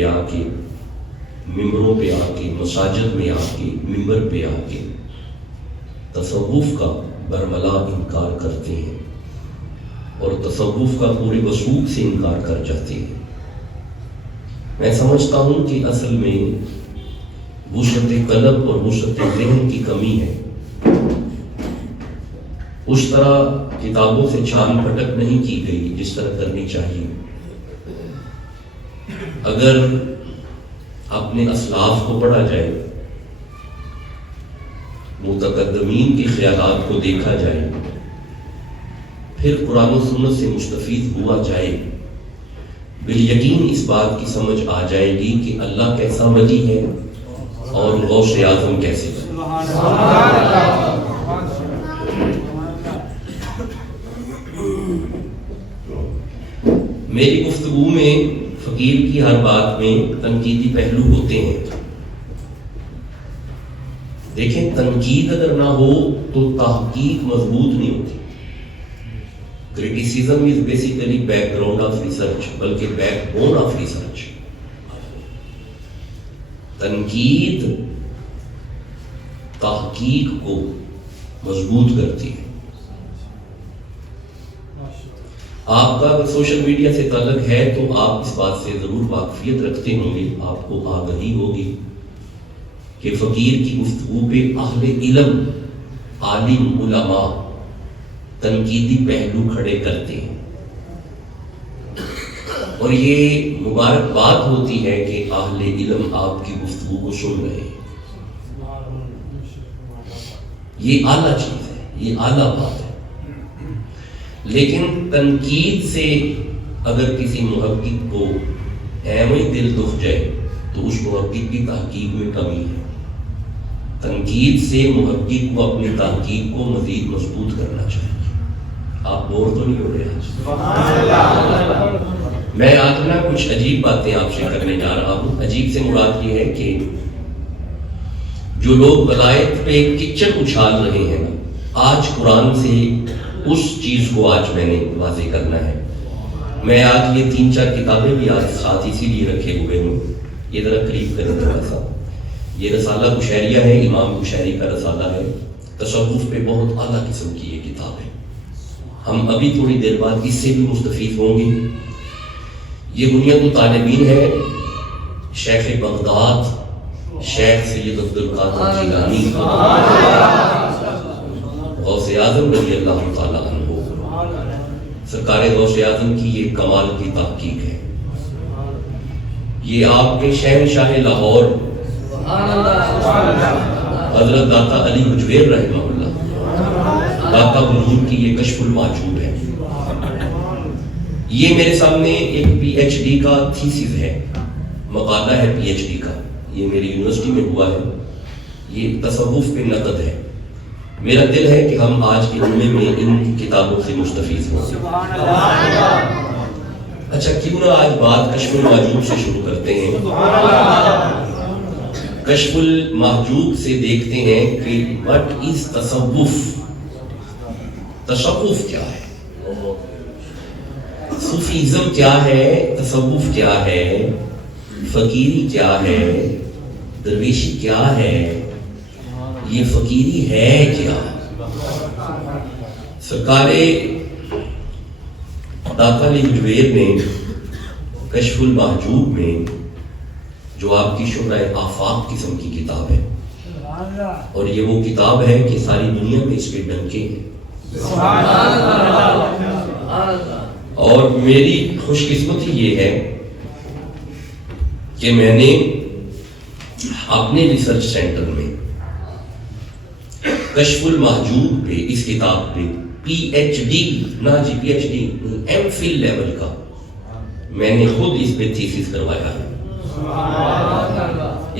پہ آ کے، ممبروں پہ آ کے، مساجد میں آ کے، ممبر پہ آ کے تصوف کا برملا انکار کرتے ہیں اور تصوف کا پورے وثوق سے انکار کر جاتے ہیں۔ میں سمجھتا ہوں کہ اصل میں وسعت قلب اور وسعت ذہن کی کمی ہے۔ اس طرح کتابوں سے چھان پھٹک نہیں کی گئی جس طرح کرنی چاہیے۔ اگر اپنے اسلاف کو پڑھا جائے، متقدمین کے خیالات کو دیکھا جائے، پھر قرآن و سنت سے مستفید ہوا جائے، بالیقین اس بات کی سمجھ آ جائے گی کہ اللہ کیسا ولی ہے اور غوث اعظم کیسے ہے۔ میری گفتگو میں فقیر کی ہر بات میں تنقیدی پہلو ہوتے ہیں۔ دیکھیں، تنقید اگر نہ ہو تو تحقیق مضبوط نہیں ہوتی۔ Criticism is basically background of research، بلکہ بیک بون آف ریسرچ۔ تنقید تحقیق کو مضبوط کرتی ہے۔ آپ کا اگر سوشل میڈیا سے تعلق ہے تو آپ اس بات سے ضرور واقفیت رکھتے ہوں گے، آپ کو آگہی ہوگی کہ فقیر کی گفتگو پہ اہل علم، عالم، علماء تنقیدی پہلو کھڑے کرتے ہیں، اور یہ مبارکباد ہوتی ہے کہ اہل علم آپ کی گفتگو کو سن رہے ہیں۔ یہ اعلیٰ چیز ہے، یہ اعلیٰ بات ہے۔ لیکن تنقید سے اگر کسی محقق کو ایویں دل دکھ جائے تو اس محقق کی تحقیق میں کمی ہے۔ تنقید سے محقق کو اپنی تحقیق کو مزید مضبوط کرنا چاہیے۔ آپ بور تو نہیں ہو رہے ہیں؟ میں آج نا کچھ عجیب باتیں آپ سے کرنے جا رہا ہوں۔ عجیب سے مراد یہ ہے کہ جو لوگ ولایت پہ کچن اچھال رہے ہیں، آج قرآن سے اس چیز کو آج میں نے واضح کرنا ہے۔ میں آج یہ 3-4 کتابیں بھی آج ساتھ اسی لیے رکھے ہوئے ہوں۔ یہ ذرا قریب کریں تھوڑا سا۔ یہ رسالہ قشیریہ ہے، امام قشیری کا رسالہ ہے۔ تصوف پہ بہت اعلیٰ قسم کی یہ کتاب ہے۔ ہم ابھی تھوڑی دیر بعد اس سے بھی مستفید ہوں گے۔ یہ بنیاد الطالبین ہے، شیخ بغداد شیخ سید عبدالقادر جیلانی غوث اعظم رضی اللہ تعالیٰ عنہ، سرکار غوث اعظم کی یہ کمال کی تحقیق ہے۔ یہ آپ کے شہنشاہ لاہور حضرت داتا علی حجویر رحمہ اللہ، داتا علوم کی یہ کشف المحجوب ہے۔ یہ میرے سامنے ایک پی ایچ ڈی کا تھیسس ہے، مقالہ ہے پی ایچ ڈی کا، یہ میری یونیورسٹی میں ہوا ہے۔ یہ تصوف پہ نقد ہے۔ میرا دل ہے کہ ہم آج کے جمعے میں ان کتابوں سے مستفید ہوں۔ اچھا، کیوں نہ آج بات کشف المحجوب سے شروع کرتے ہیں۔ کشف المحجوب سے دیکھتے ہیں کہ what is تصوف، تصوف کیا ہے، صوفیزم کیا ہے، تصوف کیا ہے، فقیری کیا ہے، درویشی کیا ہے، یہ فقیری ہے کیا۔ سرکار داتا علی حجویر نے کشف المحجوب میں، جو آپ کی شعرۂ آفاق قسم کی کتاب ہے، اور یہ وہ کتاب ہے کہ ساری دنیا میں اس پہ ڈنکے ہیں۔ اور میری خوش قسمتی یہ ہے کہ میں نے اپنے ریسرچ سینٹر میں کشف المحجوب پہ، اس کتاب پہ پی ایچ ڈی، نہ جی P H D, M Phil level کا میں نے خود اس پہ تھیسس کروایا ہے۔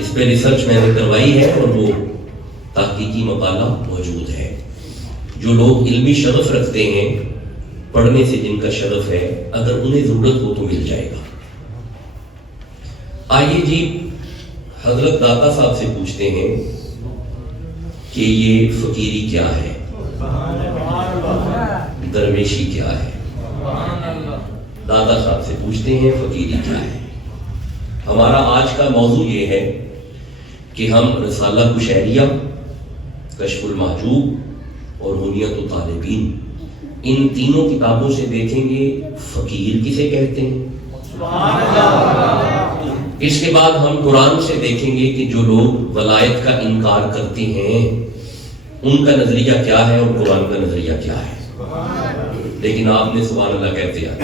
اس پہ ریسرچ میں نے کروائی ہے اور وہ تحقیقی مقالہ موجود ہے۔ جو لوگ علمی شرف رکھتے ہیں، پڑھنے سے جن کا شرف ہے، اگر انہیں ضرورت ہو تو مل جائے گا۔ آئیے جی، حضرت داتا صاحب سے پوچھتے ہیں کہ یہ فقیری کیا ہے، درویشی کیا ہے۔ داتا صاحب سے پوچھتے ہیں فقیری کیا ہے۔ ہمارا آج کا موضوع یہ ہے کہ ہم رسالہ کشیریہ، کشف المحجوب اور غنیۃ الطالبین، ان تینوں کتابوں سے دیکھیں گے فقیر کسے کہتے ہیں۔ اس کے بعد ہم قرآن سے دیکھیں گے کہ جو لوگ ولایت کا انکار کرتے ہیں ان کا نظریہ کیا ہے اور قرآن کا نظریہ کیا ہے۔ لیکن آپ نے سبحان اللہ کہتے ہیں۔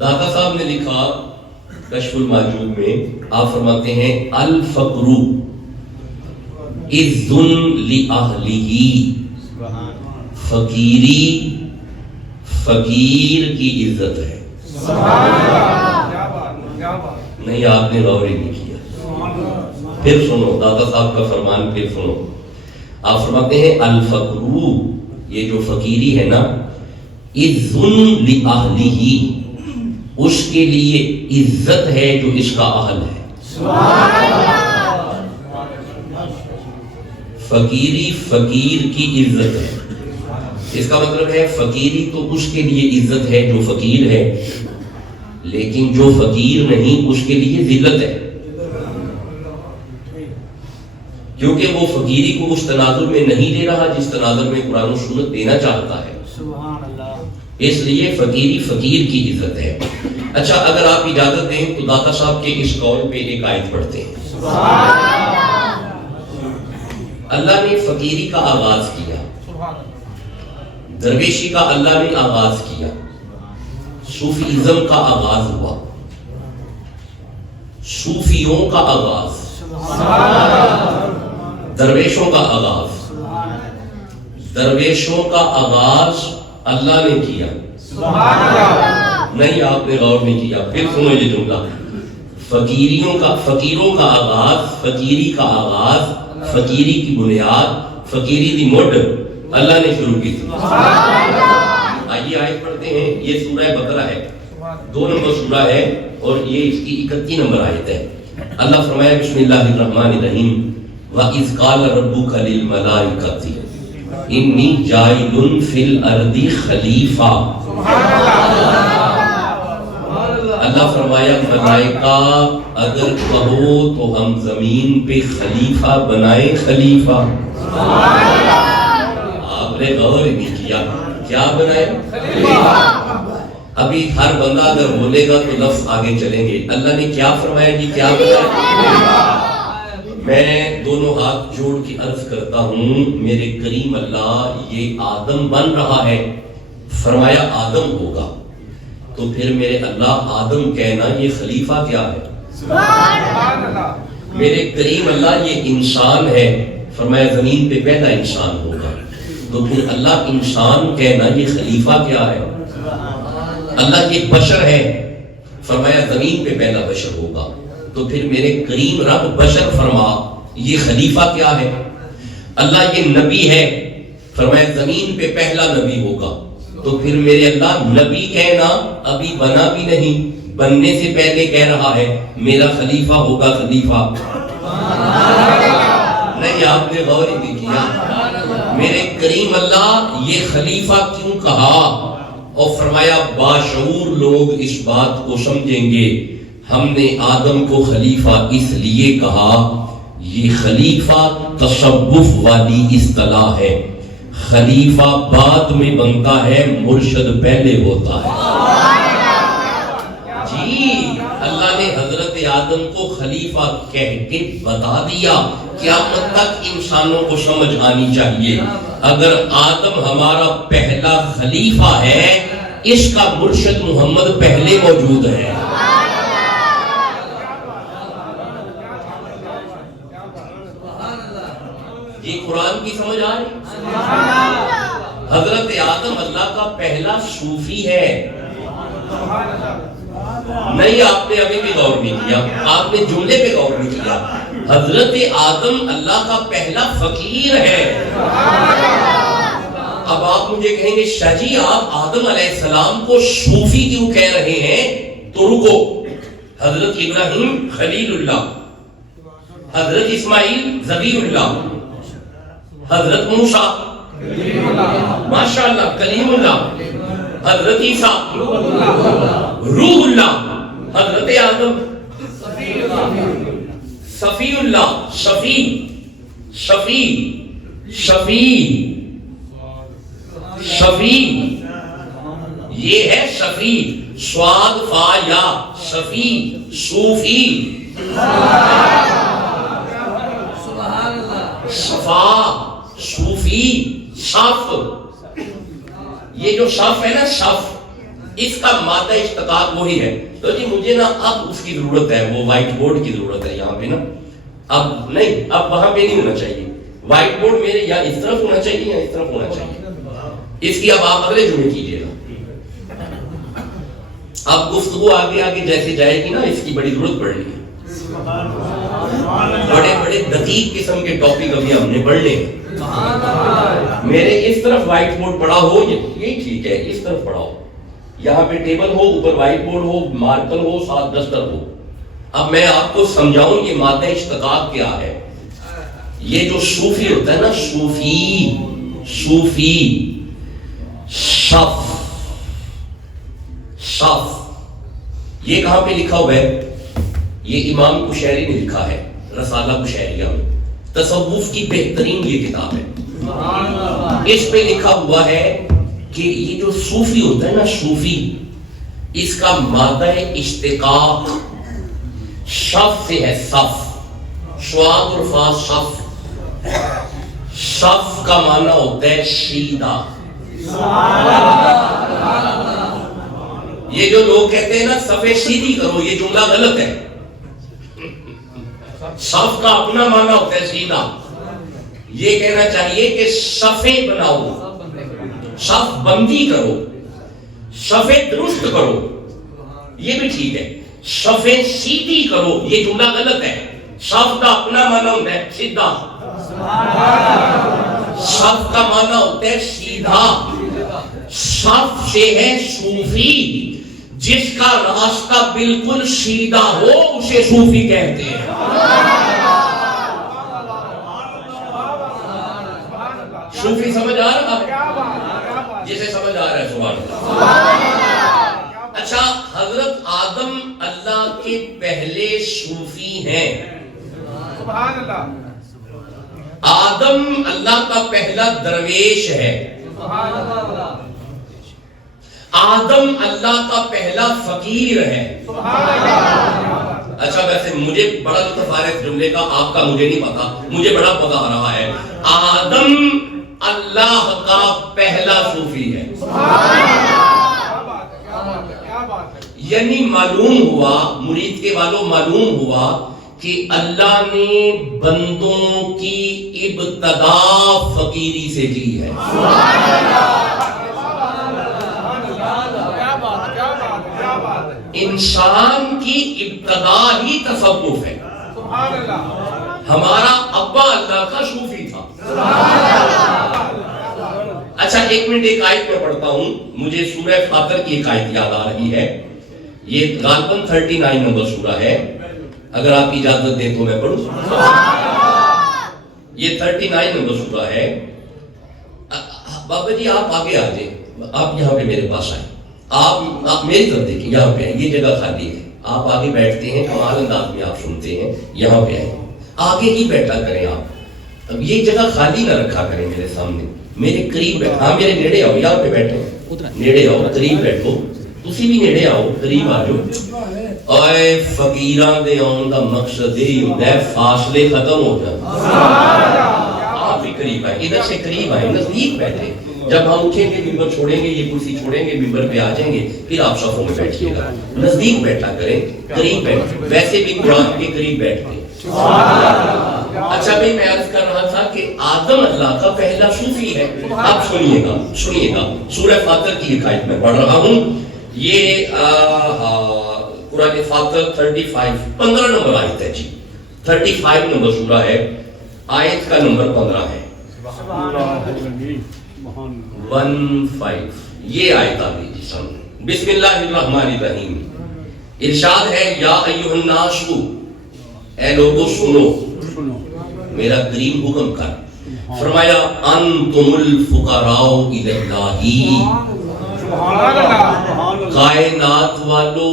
داتا صاحب نے لکھا کشف المحجوب میں، آپ فرماتے ہیں الفقر عز لأہلہ، فقیری فقیر کی عزت ہے۔ نہیں، آپ نے غور ہی نہیں کیا۔ پھر سنو داتا صاحب کا فرمان، پھر سنو۔ آپ فرماتے ہیں الفقر، یہ جو فقیری ہے نا، عز لأہلہ، اس کے لیے عزت ہے جو اس کا اہل ہے۔ فقیری فقیر کی عزت ہے، اس کا مطلب ہے فقیری تو اس کے لیے عزت ہے جو فقیر ہے، لیکن جو فقیر نہیں اس کے لیے ذلت ہے، کیونکہ وہ فقیری کو اس تناظر میں نہیں دے رہا جس تناظر میں قرآن و سنت دینا چاہتا ہے، اس لیے فقیری فقیر کی عزت ہے۔ اچھا، اگر آپ اجازت دیں تو داتا صاحب کے اس قول پہ ایک آیت پڑھتے ہیں۔ اللہ نے فقیری کا آغاز کیا، درویشی کا اللہ نے آغاز کیا، صوفیزم کا آغاز ہوا، صوفیوں کا آغاز، درویشوں کا آغاز، درویشوں کا آغاز اللہ نے کیا۔ نہیں، آپ نے غور نہیں کیا۔ پھر سنو یہ جملہ، فقیروں کا آغاز، فقیری کا آغاز، فقیری کی بنیاد، فقیری دی مڈ اللہ نے شروع کی تھی۔ آئیے آیت پڑھتے ہیں، یہ سورہ بقرہ ہے، 2 نمبر سورہ ہے اور یہ اس کی 31 نمبر آیت ہے۔ اللہ فرمایا بسم اللہ الرحمن الرحیم وَإِذْ قَالَ رَبُّكَ لِلْمَلَائِكَةِ إِنِّي جَاعِلٌ فِي الْأَرْضِ خَلِيفَةً۔ اللہ فرمایا ملائکہ اگر کہو تو ہم زمین پہ خلیفہ بنائیں، خلیفہ۔ آپ نے غور نہیں کیا، کیا بنائے؟ ابھی ہر بندہ اگر بولے گا تو لفظ آگے چلیں گے۔ اللہ نے کیا فرمایا جی، کیا بنائے؟ میں دونوں ہاتھ جوڑ کے عرض کرتا ہوں میرے کریم اللہ، یہ آدم بن رہا ہے، فرمایا آدم ہوگا، تو پھر میرے اللہ آدم کہنا یہ خلیفہ کیا ہے؟ میرے کریم اللہ یہ انسان ہے، فرمایا زمین پہ پہلا انسان ہوگا، تو پھر اللہ انسان کہنا یہ خلیفہ کیا ہے؟ اللہ یہ بشر ہے، فرمایا زمین پہ پہلا بشر ہوگا، تو پھر میرے کریم رب بشر فرما یہ خلیفہ کیا ہے؟ اللہ یہ نبی ہے، فرمایا زمین پہ پہلا نبی ہوگا، تو پھر میرے اللہ نبی کہنا ابھی بنا بھی نہیں، بننے سے پہلے کہہ رہا ہے میرا خلیفہ ہوگا، خلیفہ۔ نہیں، آپ نے غور ہی نہیں کیا، میرے کریم اللہ یہ خلیفہ کیوں کہا؟ اور فرمایا باشعور لوگ اس بات کو سمجھیں گے، ہم نے آدم کو خلیفہ اس لیے کہا، یہ خلیفہ تصوف والی اصطلاح ہے، خلیفہ بعد میں بنتا ہے، مرشد پہلے ہوتا ہے۔ جی، اللہ نے حضرت آدم کو خلیفہ کہہ کے بتا دیا، قیامت تک انسانوں کو سمجھ آنی چاہیے، اگر آدم ہمارا پہلا خلیفہ ہے، اس کا مرشد محمد پہلے موجود ہے۔ یہ قرآن کی سمجھ آ رہی؟ حضرت آدم اللہ کا پہلا صوفی ہے۔ نہیں، آپ نے ابھی بھی غور نہیں کیا، آپ نے جملے پہ غور نہیں کیا، حضرت آدم اللہ کا پہلا فقیر ہے۔ اب آپ مجھے کہیں گے شاہ جی آپ آدم علیہ السلام کو صوفی کیوں کہہ رہے ہیں؟ تو رکو، حضرت ابراہیم خلیل اللہ، حضرت اسماعیل ذبیح اللہ، حضرت موسیٰ ماشاءاللہ کلیم اللہ، حضرت عیسیٰ روح اللہ، حضرت آدم صفی اللہ، شفیع شفیع شفیع شفیع، یہ ہے شفیع، سواد فا یا شفیع، صوفی، شفا، صوفی، شف، یہ جو شف ہے نا، شف، اس کا مادہ اشتقاق وہی ہے. تو جی مجھے نا اب اس کی ضرورت ہے، وہ وائٹ بورڈ کی ضرورت ہے یہاں پہ نا، اب نہیں، اب وہاں پہ نہیں ہونا چاہیے وائٹ بورڈ، میرے یا اس طرف ہونا چاہیے یا اس طرف ہونا چاہیے. اس کی اب آپ اگلے جمعے کیجئے گا. اب گفتگو آگے آگے جیسے جائے گی نا، اس کی بڑی ضرورت پڑ رہی ہے. بڑے بڑے دقیق قسم کے ٹاپک ابھی ہم نے پڑھنے ہیں. میرے اس طرف وائٹ بورڈ پڑا ہو، یہی ٹھیک ہے، اس طرف پڑا ہو، یہاں پہ ٹیبل ہو، اوپر وائٹ بورڈ ہو، مارکر ہو، ساتھ دستر ہو. اب میں آپ کو سمجھاؤں یہ مادہ اشتقاق کیا ہے. یہ جو صوفی ہوتا ہے نا، صوفی، صوفی، شف، شف، یہ کہاں پہ لکھا ہوا ہے؟ یہ امام کشیری نے لکھا ہے رسالہ کشیریہ میں. تصوف کی بہترین یہ کتاب ہے. اس پہ لکھا ہوا ہے کہ یہ جو صوفی ہوتا ہے نا، صوفی، اس کا مادہ اشتقاق شف سے ہے. صف، شواد اور فا، شف. شف کا معنی ہوتا ہے سیدھا. یہ جو لوگ کہتے ہیں نا صفے سیدھی کرو، یہ جملہ غلط ہے. صف کا اپنا معنی ہوتا ہے سیدھا. یہ کہنا چاہیے کہ صفے بناؤ، صف بندی کرو، صفے درست کرو، یہ بھی ٹھیک ہے. صفے سیدھی کرو، یہ جملہ غلط ہے. صف کا اپنا معنی ہوتا ہے سیدھا. صف کا معنی ہوتا ہے سیدھا. صف سے ہے صوفی. جس کا راستہ بالکل سیدھا ہو اسے صوفی کہتے ہیں. صوفی سمجھ آ رہا ہے؟ جسے سمجھ آ رہا ہے سبحان اللہ. اچھا، حضرت آدم اللہ کے پہلے صوفی ہیں. سبحان اللہ. آدم اللہ کا پہلا درویش ہے. سبحان اللہ. آدم اللہ کا پہلا فقیر ہے. اچھا، ویسے مجھے بڑا لطف آ رہا ہے جملے کا، آپ کا مجھے نہیں پتا، مجھے بڑا مزہ آ رہا ہے. آدم اللہ کا پہلا صوفی ہے. یعنی معلوم ہوا، مرید کے والوں معلوم ہوا کہ اللہ نے بندوں کی ابتدا فقیری سے کی ہے. انسان کی ابتدا ہی تصوف ہے. ہمارا ابا اللہ کا صوفی تھا. اچھا، ایک منٹ ایک آیت میں پڑھتا ہوں، مجھے سورہ فاطر کی ایک آیت یاد آ رہی ہے. یہ غالباً 39 نمبر سورہ ہے، اگر آپ اجازت دیں تو میں پڑھوں. یہ 39 نمبر سورہ ہے. بابا جی آپ آگے آ جائیں، آپ یہاں پہ میرے پاس آئیں. آپ میری طرف دیکھیں، یہاں پہ آئیں، یہ جگہ خالی ہے. آپ آگے بیٹھتے ہیں، کمال انداز میں آپ سنتے ہیں. یہاں پہ آئیں، آگے ہی بیٹھا کریں آپ. اب یہ جگہ خالی نہ رکھا کریں میرے سامنے، میرے قریب بیٹھا. ہاں، میرے نیڑے آؤ، یہاں پہ بیٹھو، نیڑے آؤ، قریب بیٹھو. تسی بھی نیڑے آؤ، قریب آ جاؤ. اے فقیراں دے آن دا مقصد یہی ہوتا ہے فاصلے ختم ہو جائیں. آپ بھی قریب آئیں، ادھر سے قریب آئیں، نزدیک بیٹھیں. جب ہم اٹھیں گے ممبر چھوڑیں گے، یہ کرسی چھوڑیں گے، ممبر پہ آ جائیں گے، پھر آپ صفوں میں بیٹھیے گا. نزدیک بیٹھا کریں، قریب بیٹھیں. ویسے بھی قرآن کے قریب بیٹھتے. اچھا بھائی، میں عرض کر رہا تھا کہ آدم اللہ کا پہلا صوفی ہے. اب سنیے گا سورہ فاطر کی ایک آیت میں پڑھ رہا ہوں. یہ قرآن فاطر 15 نمبر آیت ہے جی. 35 نمبر سورہ ہے، آیت کا نمبر 15 ہے. 15 یہ آیت آ گئی جی سامنے. بسم اللہ الرحمن الرحیم. ارشاد ہے، یا ایھا الناس، اے لوگوں سنو، میرا کریم حکم کر. فرمایا انتم الفقراء الی اللہ. کائنات والو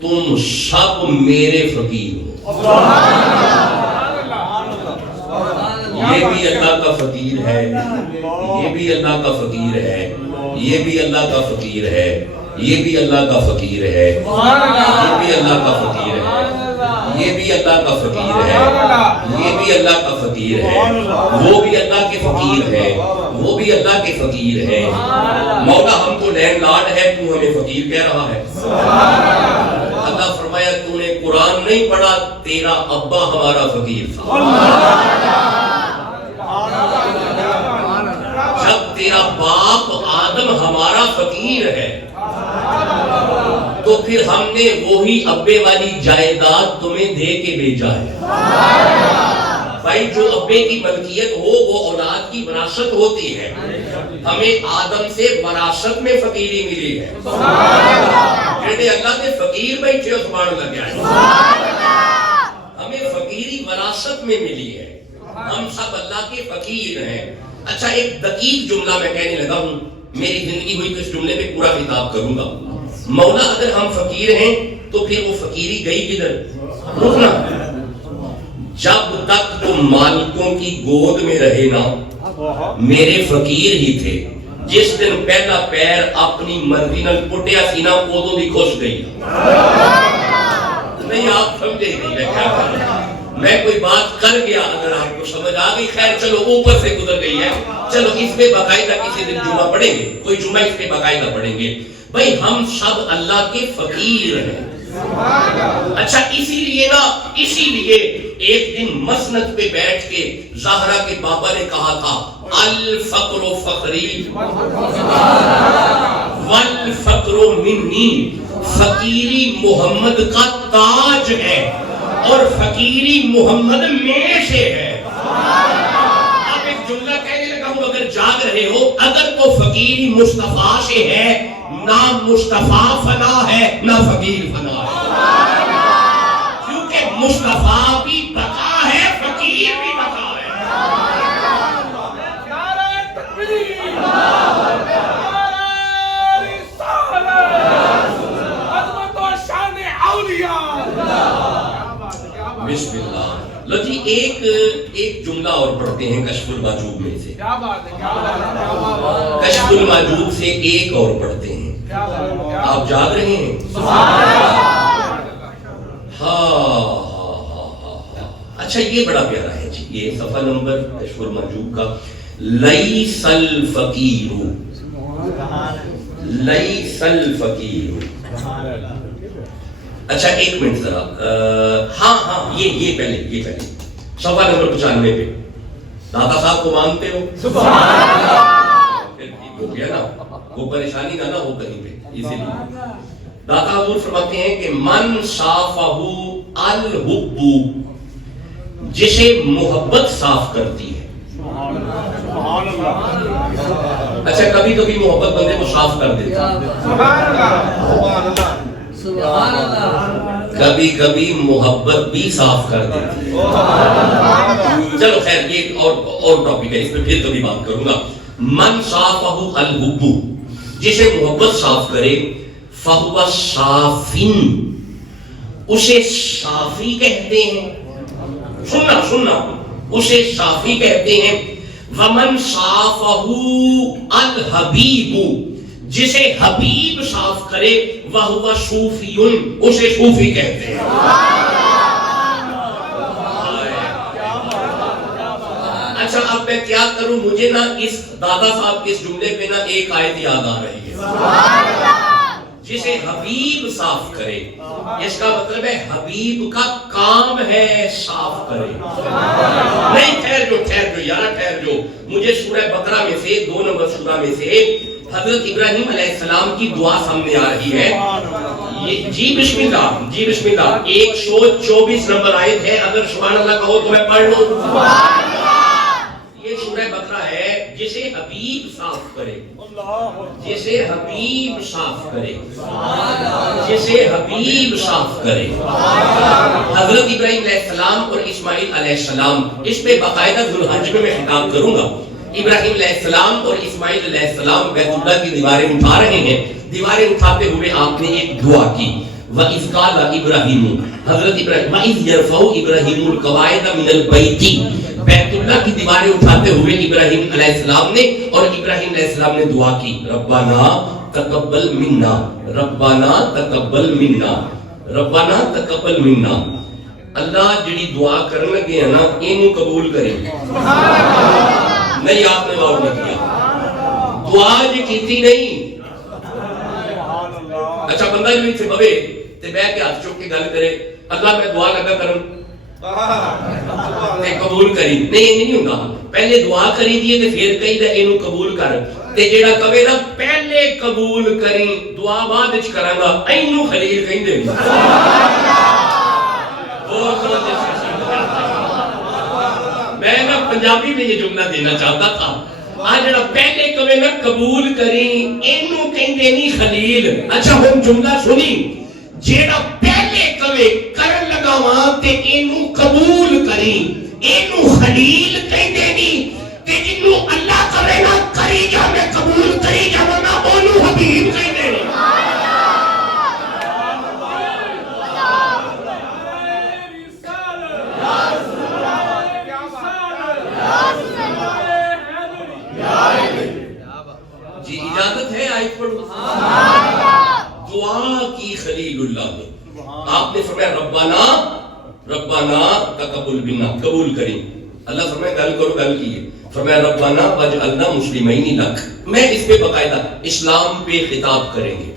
تم سب میرے فقیر ہو. یہ بھی اللہ کا فقیر ہے, یہ بھی اللہ کا فقیر ہے, یہ بھی اللہ کا فقیر ہے, یہ بھی اللہ کا فقیر ہے, یہ بھی اللہ کا فقیر ہے, یہ بھی اللہ کا فقیر ہے, یہ بھی اللہ کا فقیر ہے, وہ بھی اللہ کے فقیر ہے, وہ بھی اللہ کے فقیر ہے. مولا ہم تو لینڈ لارڈ ہے, تو ہمیں فقیر کہہ رہا ہے. اللہ فرمایا تو نے قرآن نہیں پڑھا, تیرا ابا ہمارا فقیر تھا. جب تیرا باپ آدم ہمارا فقیر ہے تو پھر ہم نے وہی ابے والی جائیداد تمہیں دے کے بھیجا ہے. بھائی جو ابے کی ملکیت ہو وہ اولاد کی وراثت ہوتی ہے. ہمیں آدم سے وراثت میں فقیری ملی ہے. جیسے اللہ نے فقیر بیٹھے ہو سبحان اللہ کیا ہمیں فقیری وراثت میں ملی ہے. ہم سب اللہ کے فقیر ہیں. اچھا ایک دقیق جملہ میں کہنے لگا ہوں, میری زندگی ہوئی تو اس جملے پہ پورا خطاب کروں گا. مولا اگر ہم فقیر ہیں تو پھر وہ فقیری گئی کدھر؟ رکنا, جب تک تم مالکوں کی گود میں رہے نا میرے فقیر ہی تھے. جس دن پہلا پیر اپنی مرضی نال پٹیا سینا ادو بھی خوش گئی. نہیں آپ سمجھے نہیں میں کیا کر رہا ہوں, میں کوئی بات کر گیا اگر آپ کو سمجھ آ گئی خیر چلو اوپر سے گزر گئی ہے. چلو اس پہ باقاعدہ کسی دن جمعہ پڑھیں گے, کوئی جمعہ اس پہ باقاعدہ پڑھیں گے. بھائی ہم سب اللہ کے فقیر ہیں. اچھا اسی لیے ایک دن مسند پہ بیٹھ کے زہرا کے بابا نے کہا تھا الفقر فقری والفقر منی, فقیری محمد کا تاج ہے اور فقیری محمد میں سے ہے. آپ ایک جملہ کہنے لگا ہوں اگر جاگ رہے ہو, اگر تو فقیری مصطفیٰ سے ہے, نہ مصطفیٰ فنا ہے نہ فقیر فنا ہے. کیونکہ مصطفیٰ بھی بقا ہے, فقیر بھی بقا ہے. نعرہ تکبیر, عظمت و شان اولیاء. بسم اللہ. لو جی ایک جملہ اور پڑھتے ہیں کشف الماجوب میں سے. کشف الماجوب سے ایک اور پڑھتے ہیں. آپ جاگ رہے ہیں؟ ہاں. اچھا یہ بڑا پیارا ہے جی, یہ صفحہ نمبر کشف الماجوب کا. لیس الفقیر لیس الفقیر. اچھا ایک منٹ ذرا, ہاں یہ پہلے صفحہ نمبر 95 پہ. داتا صاحب کو مانتے ہو؟ پھر ٹھیک ہو گیا نا, وہ پریشانی نہ ہو کہیں پہ. اسی لیے داتا حضور فرماتے ہیں کہ من صافہ الحب, جسے محبت صاف کرتی ہے. اچھا کبھی کبھی محبت بندے کو صاف کر دیتی ہے, کبھی کبھی محبت بھی صاف کر دیتی ہے. چلو خیر یہ اور ٹاپک ہے, اس پہ پھر کبھی بات کروں گا. من صافہ الحب, جسے محبت صاف کرے, فہو صافن, اسے صافی کہتے ہیں. سننا اسے صافی کہتے ہیں. ومن صافہ الحبیب, جسے حبیب صاف کرے, وہو صوفی, اسے صوفی کہتے ہیں. اچھا اب میں کیا کروں, مجھے نا اس دادا صاحب کے اس جملے پہ نا ایک آیت یاد آ رہی ہے. جسے حبیب صاف کرے, اس کا مطلب ہے حبیب کا کام ہے صاف کرے. نہیں ٹھہر جو یار ٹھہر جو, مجھے سورہ بقرہ میں سے 2 نمبر سورہ میں سے حضرت ابراہیم علیہ السلام کی دعا سامنے آ رہی ہے. جی بسم اللہ 124 نمبر آیت ہے. اگر سبحان اللہ کہو تو میں پڑھ لوں. یہ سورہ بقرہ ہے. جسے حبیب صاف کرے, جسے حبیب صاف کرے, جسے حبیب صاف کرے. حضرت ابراہیم علیہ السلام اور اسماعیل علیہ السلام, اس پہ باقاعدہ ذوالحج میں خطاب کروں گا. ابراہیم علیہ السلام اور اسماعیل علیہ السلام بیت اللہ کی دیواریں اٹھا رہے ہیں. دیواریں اٹھاتے ہوئے آپ نے ایک دعا کی. وَإِذْ قَالَ إِبْرَاهِيمُ، حضرت ابراہیم وَإِذْ يَرْفَعُ إِبْرَاهِيمُ الْقَوَاعِدَ مِنَ الْبَيْتِ، بیت اللہ کی دیواریں اٹھاتے ہوئے ابراہیم علیہ السلام نے، اور ابراہیم علیہ السلام نے دعا کی ربنا تقبل منا، ربنا تقبل منا، ربنا تقبل منا، اللہ جڑی دعا کرن لگے ہیں نا اینو قبول کرے. نہیں آپ نے غور نہیں کیا، دعا جی کیتی نہیں. اچھا بندہ جو اتنے بوے تے بہ کے ہاتھ چک کے گل کرے اللہ میں دعا لگا کرن تے قبول کری، نہیں یہ نہیں ہوندا. پہلے دعا کری دیے تے پھر کہی دا اینو قبول کر، تے جیڑا کہے نا پہلے قبول کری دعا بعد وچ کراں گا اینو خلیل کہندے نے. میں نا پنجابی میں یہ جملہ دینا چاہتا تھا، آج جڑا پہلے کہے نا قبول کری اینو کہندے نہیں خلیل. اچھا ہن جملہ سنی، جیڑا پہلے کہے کرن لگا وہاں تے اینو قبول کری اینو خلیل کہندے نہیں، تے جنو اللہ کہے نا کری جا میں قبول کری جا نا اونو حبیب کہندے نہیں. جی اجازت ہے آیت پڑھو. دعا کی خلیل اللہ نے، آپ نے فرمایا ربنا ربنا تقبل منا، قبول کریں. اللہ فرمایا گل کرو، گل کی ہے، فرمایا ربنا واجعلنا مسلمین لک. میں اس پہ باقاعدہ اسلام پہ خطاب کریں گے.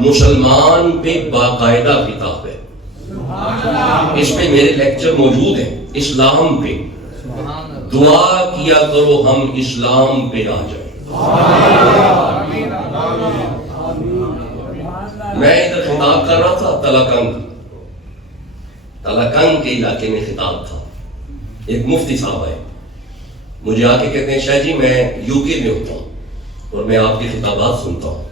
مسلمان پہ باقاعدہ خطاب ہے، اس پہ میرے لیکچر موجود ہیں. اسلام پہ دعا کیا کرو ہم اسلام پہ آ جائیں. میں ادھر خطاب کر رہا تھا تلاکنگ کے علاقے میں خطاب تھا. ایک مفتی صاحب ہے، مجھے آ کے کہتے ہیں شاہ جی میں یو کے میں ہوتا ہوں اور میں آپ کی خطابات سنتا ہوں.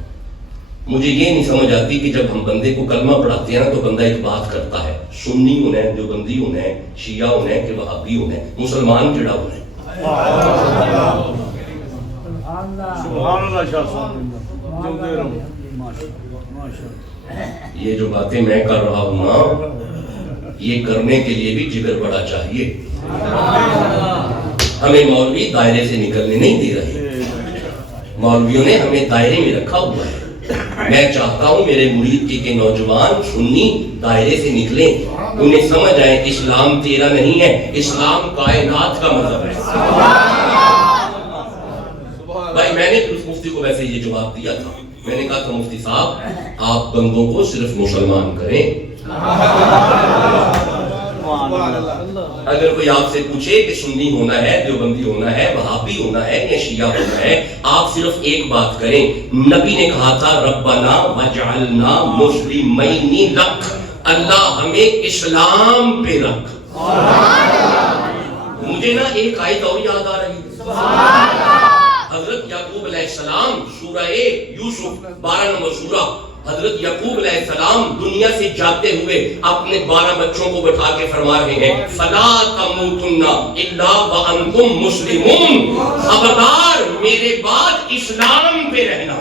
مجھے یہ نہیں سمجھ آتی کہ جب ہم بندے کو کلمہ پڑھاتے ہیں نا تو بندہ ایک بات کرتا ہے، سنی ہونا ہے، دیوبندی ہونا ہے، شیعہ ہونا ہے کہ وہابی ہونا ہے، مسلمان جڑا ہونا ہے. یہ جو باتیں میں کر رہا ہوں نا یہ کرنے کے لیے بھی جگر بڑا چاہیے. ہمیں مولوی دائرے سے نکلنے نہیں دے رہے، مولویوں نے ہمیں دائرے میں رکھا ہوا ہے. میں چاہتا ہوں میرے مرید کے نوجوان سنی دائرے سے نکلیں، انہیں سمجھ آئے اسلام تیرا نہیں ہے، اسلام کائنات کا مذہب ہے. بھائی میں نے اس مفتی کو ویسے یہ جواب دیا تھا، میں نے کہا تھا مفتی صاحب آپ بندوں کو صرف مسلمان کریں. اگر کوئی آپ سے پوچھے کہ سنی ہونا ہے، دیوبندی ہونا ہے، وہابی ہونا ہے یا شیعہ ہونا ہے، آپ صرف ایک بات کریں. نبی نے کہا تھا ربنا وجعلنا مسلمین لک، اللہ ہمیں اسلام پہ رکھ. مجھے نا ایک آیت اور یاد آ رہی ہے، حضرت یعقوب علیہ السلام سورہ یوسف 12 نمبر سورہ. حضرت یعقوب علیہ السلام دنیا سے جاتے ہوئے اپنے 12 بچوں کو بٹھا کے فرما رہے ہیں فَلَا تَمُوتُنَّ إِلَّا وَأَنْتُمْ مُسْلِمُونَ، خبردار میرے بعد اسلام پہ رہنا.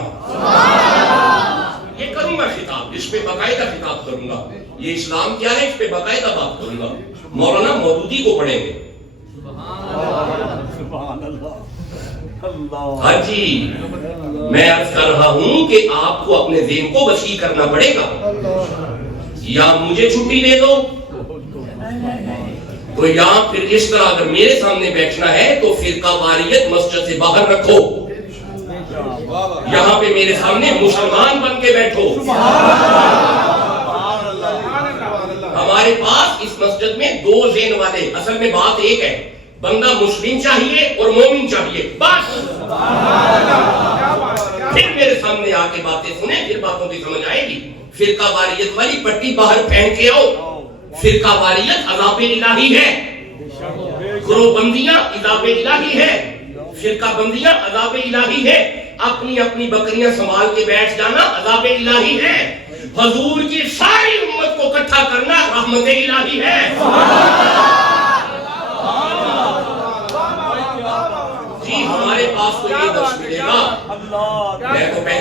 یہ کروں گا خطاب، اس پہ باقاعدہ خطاب کروں گا. یہ اسلام کیا ہے اس پہ باقاعدہ بات کروں گا. مولانا مودودی کو پڑھیں گے. ہاں جی میں عرض کر رہا ہوں کہ آپ کو اپنے ذہن کو وسیع کرنا پڑے گا. یا مجھے چھٹی دے دو تو یا پھر اس طرح اگر میرے سامنے بیٹھنا ہے تو فرقہ واریت مسجد سے باہر رکھو، یہاں پہ میرے سامنے مسلمان بن کے بیٹھو. ہمارے پاس اس مسجد میں 2 ذہن والے، اصل میں بات ایک ہے، بندہ مسلم چاہیے اور مومن چاہیے بس. پھر میرے سامنے آ کے باتیں سنیں، پھر باتوں کی سمجھ آئے گی. فرقہ واریت والی پٹی باہر پہن کے آؤ. فرقہ واریت عذاب الہی ہے، گروہ بندیاں عذاب الہی ہے، فرقہ بندیاں عذاب الہی ہے. اپنی اپنی بکریاں سنبھال کے بیٹھ جانا عذاب الہی ہے. حضور کی ساری امت کو اکٹھا کرنا رحمت الہی ہے. جی ہمارے پاس تو یہ درس ملے گا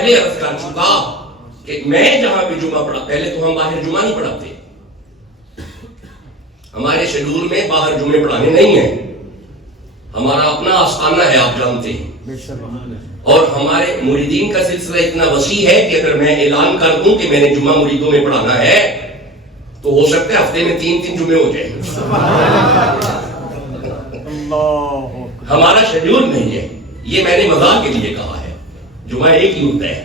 پہلے عرض کر چکا کہ میں جہاں پہ جمعہ پڑھا، پہلے تو ہم باہر جمعہ نہیں پڑھاتے، ہمارے شیڈول میں باہر جمعے پڑھانے نہیں ہیں، ہمارا اپنا آستانہ ہے، آپ جانتے ہیں، اور ہمارے مریدین کا سلسلہ اتنا وسیع ہے کہ اگر میں اعلان کر دوں کہ میں نے جمعہ مریدوں میں پڑھانا ہے تو ہو سکتا ہے ہفتے میں 3 جمعے ہو جائیں۔ ہمارا شیڈول نہیں ہے، یہ میں نے مزاق کے لیے کہا ہے، جمعہ ایک ہی ہوتا ہے،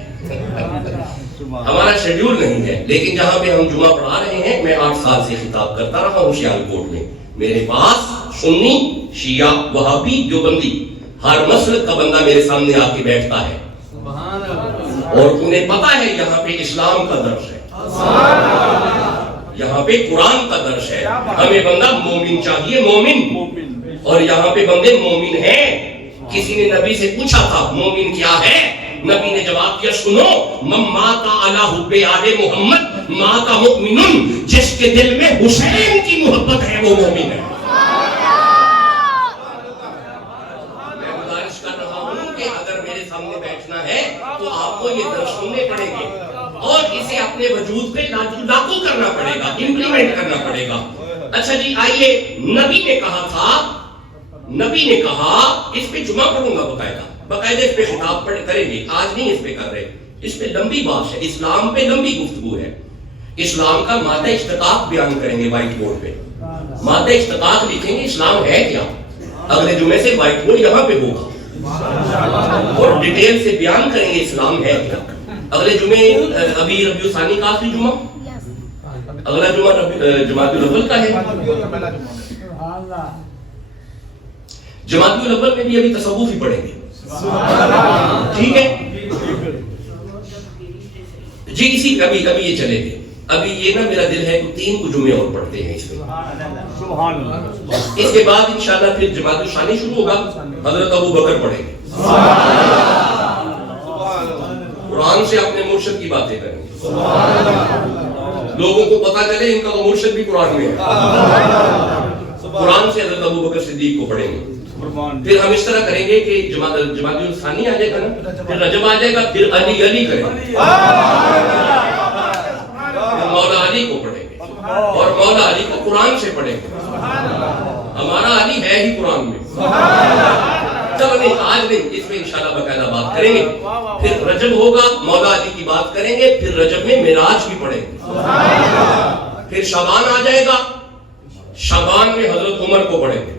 ہمارا شیڈول نہیں ہے، لیکن جہاں پہ ہم جمعہ پڑھا رہے ہیں، میں 8 سال سے خطاب کرتا رہا ہوں سیالکوٹ میں، میرے پاس سنی، شیعہ، وہابی، دیوبندی ہر مسلک کا بندہ میرے سامنے آ کے بیٹھتا ہے، اور انہیں پتا ہے یہاں پہ اسلام کا درس ہے، یہاں پہ قرآن کا درس ہے، ہمیں بندہ مومن چاہیے، مومن، اور یہاں پہ بندے مومن ہیں۔ کسی نے نبی سے پوچھا تھا مومن کیا ہے، نبی نے جواب دیا، سنو، من مات علی حب آل محمد مات مؤمن، جس کے دل میں حسین کی محبت ہے وہ مومن ہے۔ میں گزارش کر رہا ہوں کہ اگر میرے سامنے بیٹھنا ہے تو آپ کو یہ درس سننے پڑیں گے اور اسے اپنے وجود پہ لاگو کرنا پڑے گا، امپلیمنٹ کرنا پڑے گا۔ اچھا جی آئیے، نبی نے کہا تھا، نبی نے کہا، اس پہ جمعہ پڑھوں گا باقاعدہ اس پہ خطاب کریں گے، آج نہیں اس پہ کر رہے، اس پہ لمبی بات ہے، اسلام پہ لمبی گفتگو ہے، اسلام کا مادہ اشتقاق بیان کریں گے وائٹ بورڈ پہ، مادہ اشتقاق لکھیں گے، اسلام ہے کیا، اگلے جمعے سے وائٹ بورڈ یہاں پہ ہوگا اور ڈیٹیل سے بیان کریں گے اسلام ہے کیا۔ اگلے جمعے ابھی ربیع الثانی کا آخری جمعہ، اگلا جمعہ جمادی الاول کا ہے، جمادی الاول میں بھی ابھی تصوف ہی پڑھیں گے، ٹھیک ہے جی، اسی ابھی یہ چلے گے، ابھی یہ نا میرا دل ہے کہ 3 جمعے اور پڑھتے ہیں اس میں، اس کے بعد انشاءاللہ پھر جمادی الثانی شروع ہوگا، حضرت ابو بکر پڑھیں گے، قرآن سے اپنے مرشد کی باتیں کریں گے، لوگوں کو پتا چلے ان کا تو مرشد بھی قرآن میں ہے، قرآن سے حضرت ابو بکر صدیق کو پڑھیں گے، پھر ہم اس طرح کریں گے کہ جمادی الثانی آ جائے گا نا، پھر رجب آ جائے گا، پھر علی کریں گے، مولا علی کو پڑھیں گے اور مولا علی کو قرآن سے پڑھیں گے، ہمارا علی ہے ہی قرآن میں، چلو نہیں آج نہیں، اس میں انشاءاللہ باقاعدہ بات کریں گے، پھر رجب ہوگا مولا علی کی بات کریں گے، پھر رجب میں معراج بھی پڑھیں گے، پھر شعبان آ جائے گا، شعبان میں حضرت عمر کو پڑھیں گے،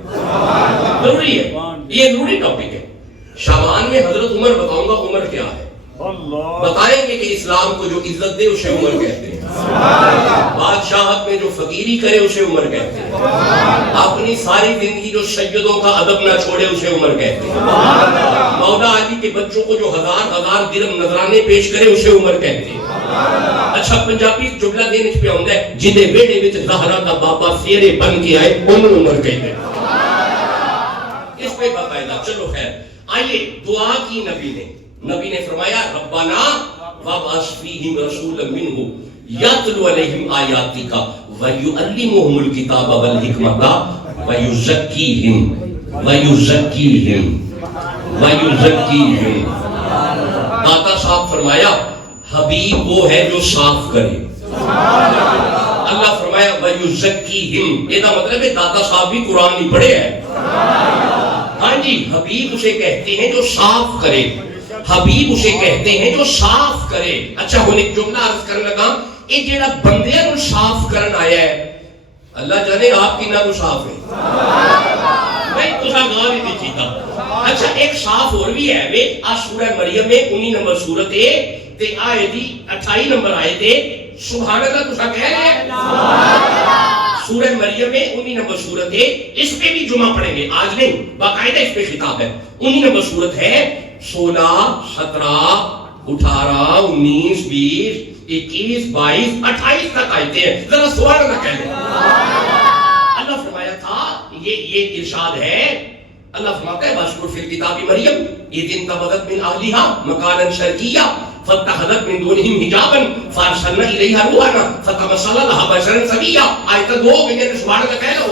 ضروری ہے، یہ ضروری ٹاپک ہے، شعبان میں حضرت عمر بتاؤں گا عمر کیا ہے، بتائیں گے کہ اسلام کو جو عزت دے اسے عمر کہتے ہیں، بادشاہت میں جو فقیری کرے اسے عمر کہتے ہیں، اپنی ساری زندگی جو سیدوں کا ادب نہ چھوڑے اسے عمر کہتے ہیں، مولا علی کے بچوں کو جو 1000 درہم نذرانے پیش کرے اسے عمر کہتے ہیں۔ اچھا پنجابی جملہ دینے پہ آؤں ہے، جنہیں بیڑے وچ زہرا دا بابا سیرے بن کے آئے انہوں عمر کہتے ہیں، اس پہ باقاعدہ۔ چلو خیر، آئیے دعا کی نبی نے فرمایا ربنا وابعث فیہم رسولا منہم یتلو علیہم آیاتک ویعلمہم الکتاب والحکمۃ ویزکیہم۔ داتا صاحب فرمایا حبیب وہ ہے جو صاف کرے، اللہ فرمایا ویزکیہم، یہ مطلب ہے داتا صاحب بھی قرآن ہی پڑھے ہیں، ہاں جی، حبیب اسے کہتے ہیں جو صاف کرے، حبیب اسے کہتے ہیں جو صاف کرے۔ اچھا ہوں ایک جملہ عرض کرنے لگا، یہ جیڑا بندے کو صاف کرن آیا ہے، اللہ جانے آپ کی نہ تو صاف ہے، میں تسا گاہ بھی نہیں چیتا۔ اچھا ایک صاف اور بھی ہے وے، آج سورہ مریم میں 19 نمبر سورت ہے تے آئے دی 28 نمبر آئے تے سبحان اللہ تسا کہہ رہے ہیں، سورہ مریم میں 19 نمبر سورت ہے، اس پہ بھی جمعہ پڑھیں گے، آج نہیں باقاعدہ اس پہ خطاب ہے، 19 نمبر سورت ہے، 16 17 18 19 20 21 22 28 تک آئے ہیں، ذرا سبحان اللہ کہہ لیں۔ اللہ فرمایا تھا یہ ارشاد ہے، اللہ فرماتا ہے باشکر فی الکتاب مریم اذ انتبذت من اہلها مکانا شرقیا فاتخذت من دونہم حجابا فارسلنا الیہا روحنا فتمثل لها بشرا سویا۔ آیت 2 میں نے سبحان اللہ کہہ لو،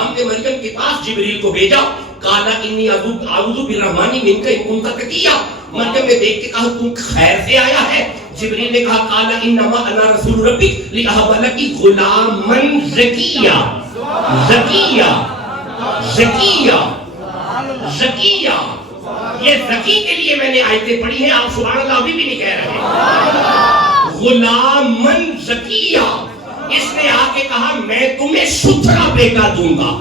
ہم نے مریم کے پاس جبریل کو بھیجا، قال انی اعوذ بالرحمن منک ان کنت تقیا، مریم نے دیکھ کے کہا تم خیر سے آیا ہے. جبریل نے کہا قال انما انا رسول ربک لاہب لک غلاما زکیا. زکیہ زکیہ زکیہ، یہ زکی کے لیے میں نے آیتیں پڑھی ہیں. آپ سبحان اللہ ابھی بھی نہیں کہہ رہے. غلامن زکیہ، اس نے آ کے کہا میں تمہیں ستھرا بیٹا دوں گا،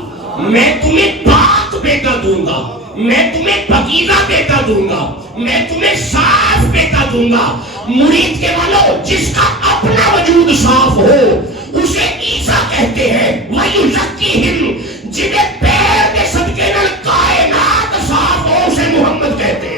میں تمہیں پاک بیٹا دوں گا، میں تمہیں پاکیزہ بیٹا دوں گا، میں تمہیں صاف بیٹا دوں گا. مرید کے والوں، جس کا اپنا وجود صاف ہو اسے عیسیٰ کہتے ہیں. وَيُزَكِّيهِمْ، جنہیں پیر کے صدقے نال کائنات صاف ہو اسے محمد کہتے ہیں.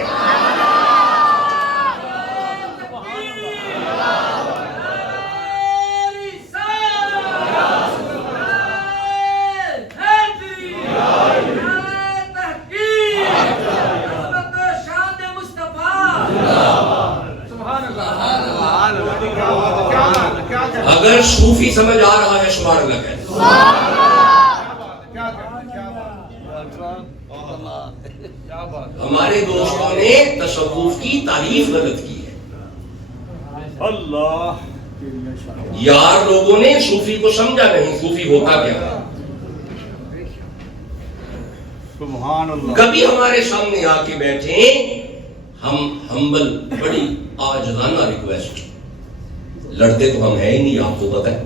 اگر صوفی سمجھ آ رہا ہے سبحان اللہ کہتے ہیں. ہمارے دوستوں نے تصوف کی تعریف غلط کی ہے. اللہ یار لوگوں نے صوفی کو سمجھا نہیں. صوفی ہوتا کیا ہے؟ کبھی ہمارے سامنے آ کے بیٹھے، ہم ہمبل بڑی عاجزانہ ریکویسٹ، لڑتے تو ہم ہیں ہی نہیں، آپ کو پتہ ہے.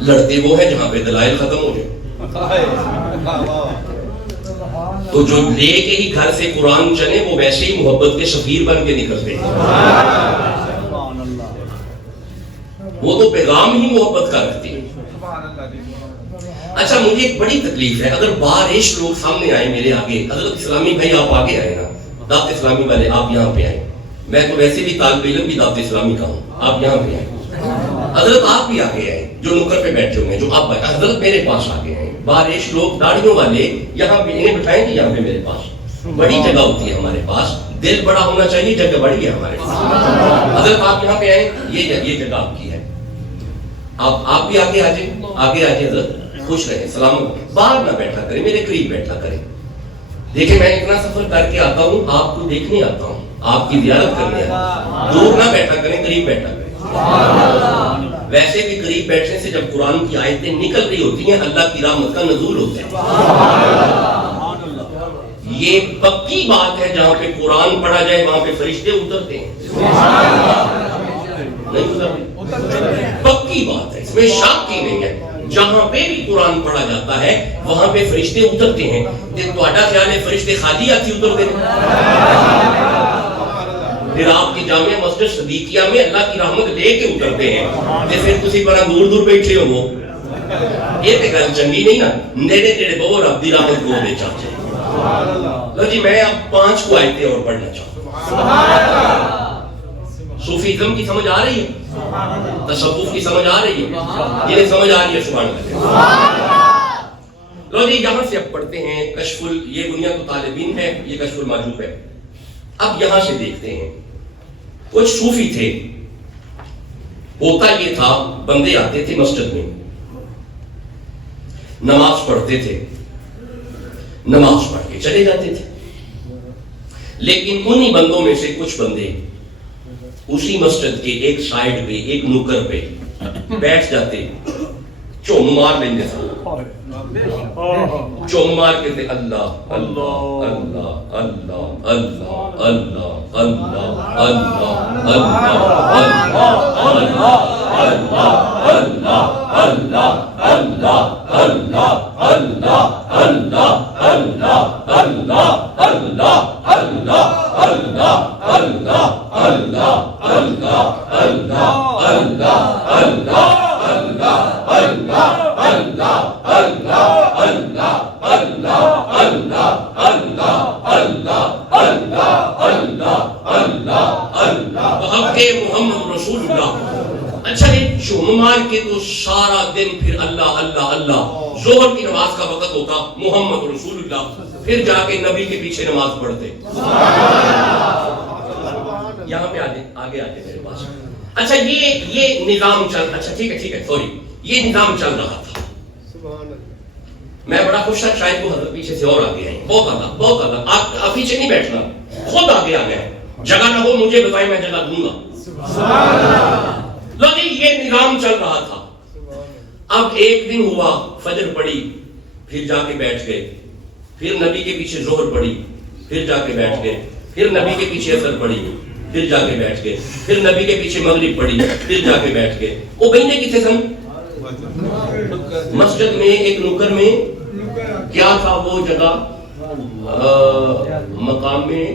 لڑتے وہ ہیں جہاں پہ دلائل ختم ہو جائے. تو جو لے کے ہی گھر سے قرآن چلے وہ ویسے ہی محبت کے سفیر بن کے نکلتے ہیں. وہ تو پیغام ہی محبت کا رکھتے ہیں. اچھا مجھے ایک بڑی تکلیف ہے، اگر بارش لوگ سامنے آئے میرے آگے، حضرت اسلامی بھائی آپ آگے آئے نا، دعوت اسلامی والے آپ یہاں پہ آئے. میں تو ویسے بھی طالب علم بھی دعوت اسلامی کا ہوں، آپ یہاں پہ آئے. حضرت آپ بھی آگے آئے جو نکر پہ بیٹھے ہوئے ہیں، جو آپ حضرت میرے پاس آگے ہیں. بارش لوگ داڑھیوں والے یہاں پہ انہیں بٹھائیں گے یہاں پہ میرے پاس. بڑی جگہ ہوتی ہے ہمارے پاس، دل بڑا ہونا چاہیے، جگہ بڑی ہے ہمارے پاس. حضرت آپ یہاں پہ آئے، یہ جگہ آپ کی ہے. آپ بھی آگے آ جائیں، آگے آ جائیں. حضرت خوش رہیں، سلامت. باہر نہ بیٹھا کریں، میرے قریب بیٹھا کریں. دیکھیں میں اتنا سفر کر کے آتا ہوں، آپ کو دیکھنے آتا ہوں، آپ کی زیارت کرنے آتا ہوں. دور نہ بیٹھا کریں، قریب بیٹھا کریں. ویسے بھی قریب بیٹھنے سے جب قرآن کی آیتیں نکل رہی ہوتی ہیں اللہ کی رحمت کا نزول ہوتا ہے. یہ پکی بات ہے، جہاں پہ قرآن پڑھا جائے وہاں پہ فرشتے اترتے ہیں. نہیں اترتے؟ پکی بات ہے، اس میں شک کی نہیں ہے. جہاں پہ بھی قرآن پڑھا جاتا ہے وہاں پہ فرشتے اترتے ہیں. تہاڈا خیال ہے فرشتے خالی ہاتھی اترتے ہیں؟ پھر آپ کی جامع مسجد صدیقیہ میں اللہ کی رحمت لے کے اترتے ہیں. پھر تسی بڑا دور دور بیٹھے ہو، یہ تے گل چنگی نہیں نا. نیڑے نیڑے بہو رب دی رحمت کو دے چاچے. لو جی میں اب 5 کو آیتیں اور پڑھنا چاہوں. صوفیزم کی سمجھ آ رہی ہے؟ تصوف کی سمجھ آ رہی ہے؟ جنہیں سمجھ آ رہی ہے سبحان اللہ. لو جی یہاں سے اب پڑھتے ہیں کشف یہ بنیاد طالبین ہے، یہ کشف المعجوب ہے. اب یہاں سے دیکھتے ہیں کچھ صوفی تھے. ہوتا یہ تھا بندے آتے تھے مسجد میں، نماز پڑھتے تھے، نماز پڑھ کے چلے جاتے تھے. لیکن انہی بندوں میں سے کچھ بندے اسی مسجد کے ایک سائیڈ پہ ایک نکر پہ بیٹھ جاتے، چوم مار لیں گے. چوم مار کے تھے اللہ اللہ اللہ اللہ اللہ اللہ اللہ اللہ محمد رسول اللہ. اچھا یہ چوم مار کے تو سارا دن پھر اللہ اللہ اللہ. ظہر کی نماز کا وقت ہوتا محمد رسول اللہ، پھر جا کے نبی کے پیچھے نماز پڑھتے. یہاں پہ آگے آگے میرے پاس. اچھا یہ نظام چل، اچھا ٹھیک ہے سوری، یہ نظام چل رہا تھا. میں بڑا خوش تھا، شاید وہ حضرت پیچھے سے اور آگے آئے. بہت اعلیٰ، بہت اعلیٰ. آپ پیچھے نہیں بیٹھنا، خود آگے آ گئے. جگہ نہ ہو مجھے بتائیں، میں جگہ دوں گا. لیکن یہ نظام چل رہا تھا. اب ایک دن ہوا، فجر پڑی، پھر جا کے بیٹھ گئے. پھر نبی کے پیچھے ظہر پڑی، پھر جا کے بیٹھ گئے. پھر نبی کے پیچھے عصر پڑی، پھر جا کے بیٹھ گئے. پھر نبی کے پیچھے مغرب پڑی، پھر جا کے بیٹھ گئے. وہ بہنے کتنے سن؟ مسجد میں ایک نکر میں. کیا تھا وہ جگہ؟ مقام میں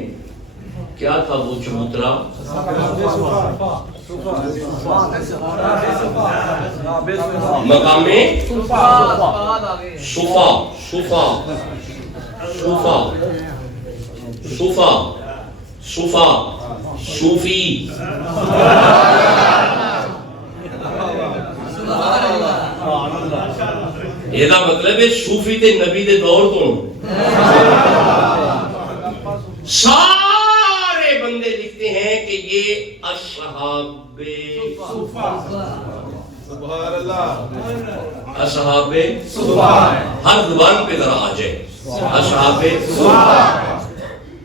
کیا تھا وہ چبوترا؟ مقام میں صفا، صفا، صفا، صفا، صفا، صوفی. یہ مطلب ہے صوفی تے نبی دے دور تو سارے بندے لکھتے ہیں کہ یہ اصحاب اصحاب ہر زبان پہ ذرا آ جائے. اصحاب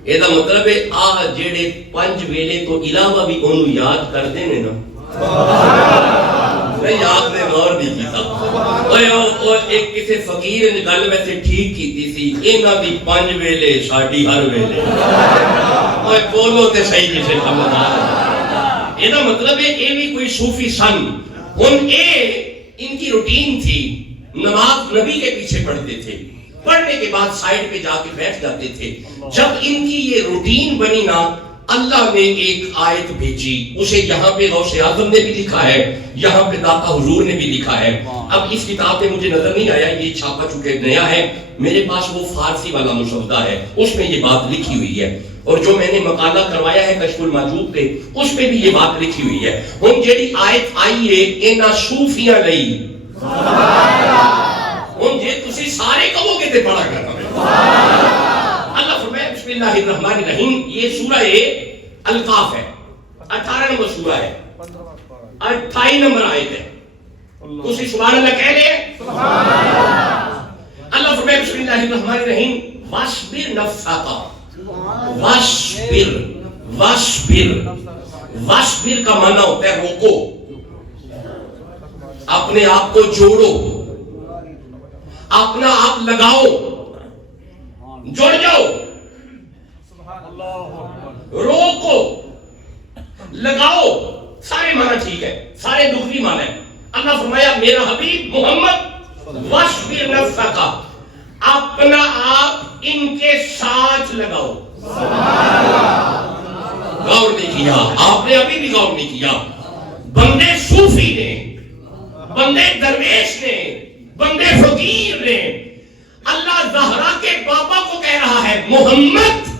یہ مطلب ہے آ جڑے 5 ویلے تو علاوہ بھی انہوں یاد کرتے ہیں نا. میں یاد نے غور نہیں کیتا. ایک کسی فقیر نے گل ویسے ٹھیک کیتی سی، انہاں دی 5 ویلے ساڈی ہر ویلے. اوے بولو تے صحیح کسے سمجھ آ رہا. یہ مطلب ہے یہ بھی کوئی صوفی سن. ہن ان کی روٹین تھی، نماز نبی کے پیچھے پڑھتے تھے، پڑھنے کے بعد سائیڈ پہ جا کے بیٹھ جاتے تھے. جب ان کی یہ روٹین بنی نا، اللہ نے ایک آیت بھیجی. اسے یہاں پہ غوث اعظم نے بھی لکھا ہے، یہاں پہ داتا حضور نے بھی لکھا ہے. اب اس کتاب میں مجھے نظر نہیں آیا، یہ چھاپا چکے نیا ہے. میرے پاس وہ فارسی والا مسودہ ہے، اس میں یہ بات لکھی ہوئی ہے. اور جو میں نے مقالہ کروایا ہے کشف الماجوب پہ، اس پہ بھی یہ بات لکھی ہوئی ہے. ہن جیڑی آیت آئی ہے انہاں صوفیاں لئی، ہن جے تسی سارے کہو گے تے بڑا کرنا. اللہ فرمائے بسم اللہ الرحمن الرحیم. یہ سورہ القاف ہے، 18 نمبر سورہ ہے، 28 نمبر آیت ہے. تسی سبحان اللہ کہہ لیں. اللہ فرمائے بسم اللہ الرحمن الرحیم وَاصْبِرْ نَفْسَكَ. وَاصْبِرْ، وَاصْبِرْ، وَاصْبِرْ کا معنی ہوتا ہے روکو، اپنے آپ کو جوڑو، اپنا آپ لگاؤ، جڑ جاؤ. روکو، لگاؤ، سارے معنی ٹھیک ہے، سارے دوسری معنی ہے. اللہ فرمایا میرا حبیب محمد وَاصْبِرْ نَفْسَكَ، اپنا آپ ان کے ساتھ لگاؤ. غور نہیں کیا آپ نے، ابھی بھی غور نہیں کیا. بندے صوفی نے، بندے درویش نے، بندے فقیر نے، اللہ زہرا کے بابا کو کہہ رہا ہے محمد